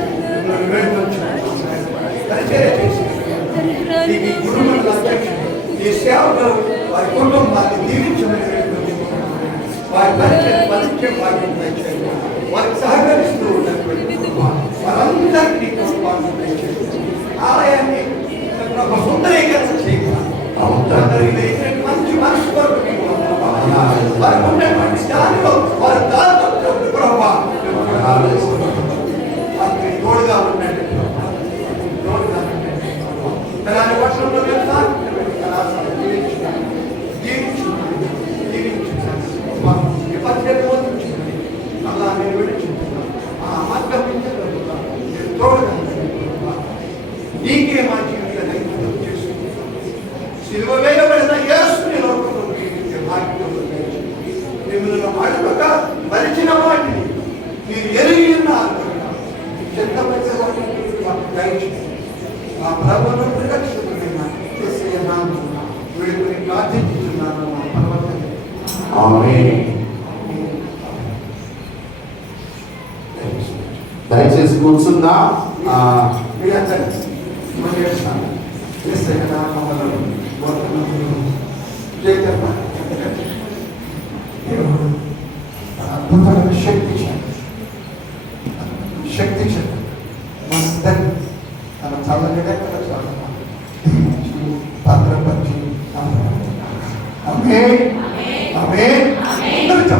ఈ కుటుంబంలో ఈ సేవలు వారి కుటుంబాన్ని దీవించమని వారి పరిచయం వారికి సహకరిస్తూ ఉన్నటువంటి వారందరికీ ఆలయాన్ని సుందరీకరణ చేయాలి. మంచి మనసు కొరకు వారికి ఉన్నటువంటి స్థానంలో వారి దాంతో తోడుగా ఉన్నట్టు అలాంటి వర్షంలో అలా నేను విడిచుంటున్నాను. ఆ మార్గం తోడుగా నీకే మా జీవితాన్ని చేసుకుంటున్నాను. సిలువ వేయబడిన యేసుని లోకంలో మిమ్మల్ని అడుగక మరిచిన వాటిని మీరు ఎరిగి ఉన్నారు. చెత్తపరిచే వాటిని ఆ ప్రభువును ప్రదక్షిణమైన వీడిని ప్రార్థించుతున్నాను. దయచేసి కూర్చుందా? అద్భుతమైన శక్తి శక్తి మనందరినీ తన చల్లని భద్రపరిచి. ఆమేన్, ఆమేన్.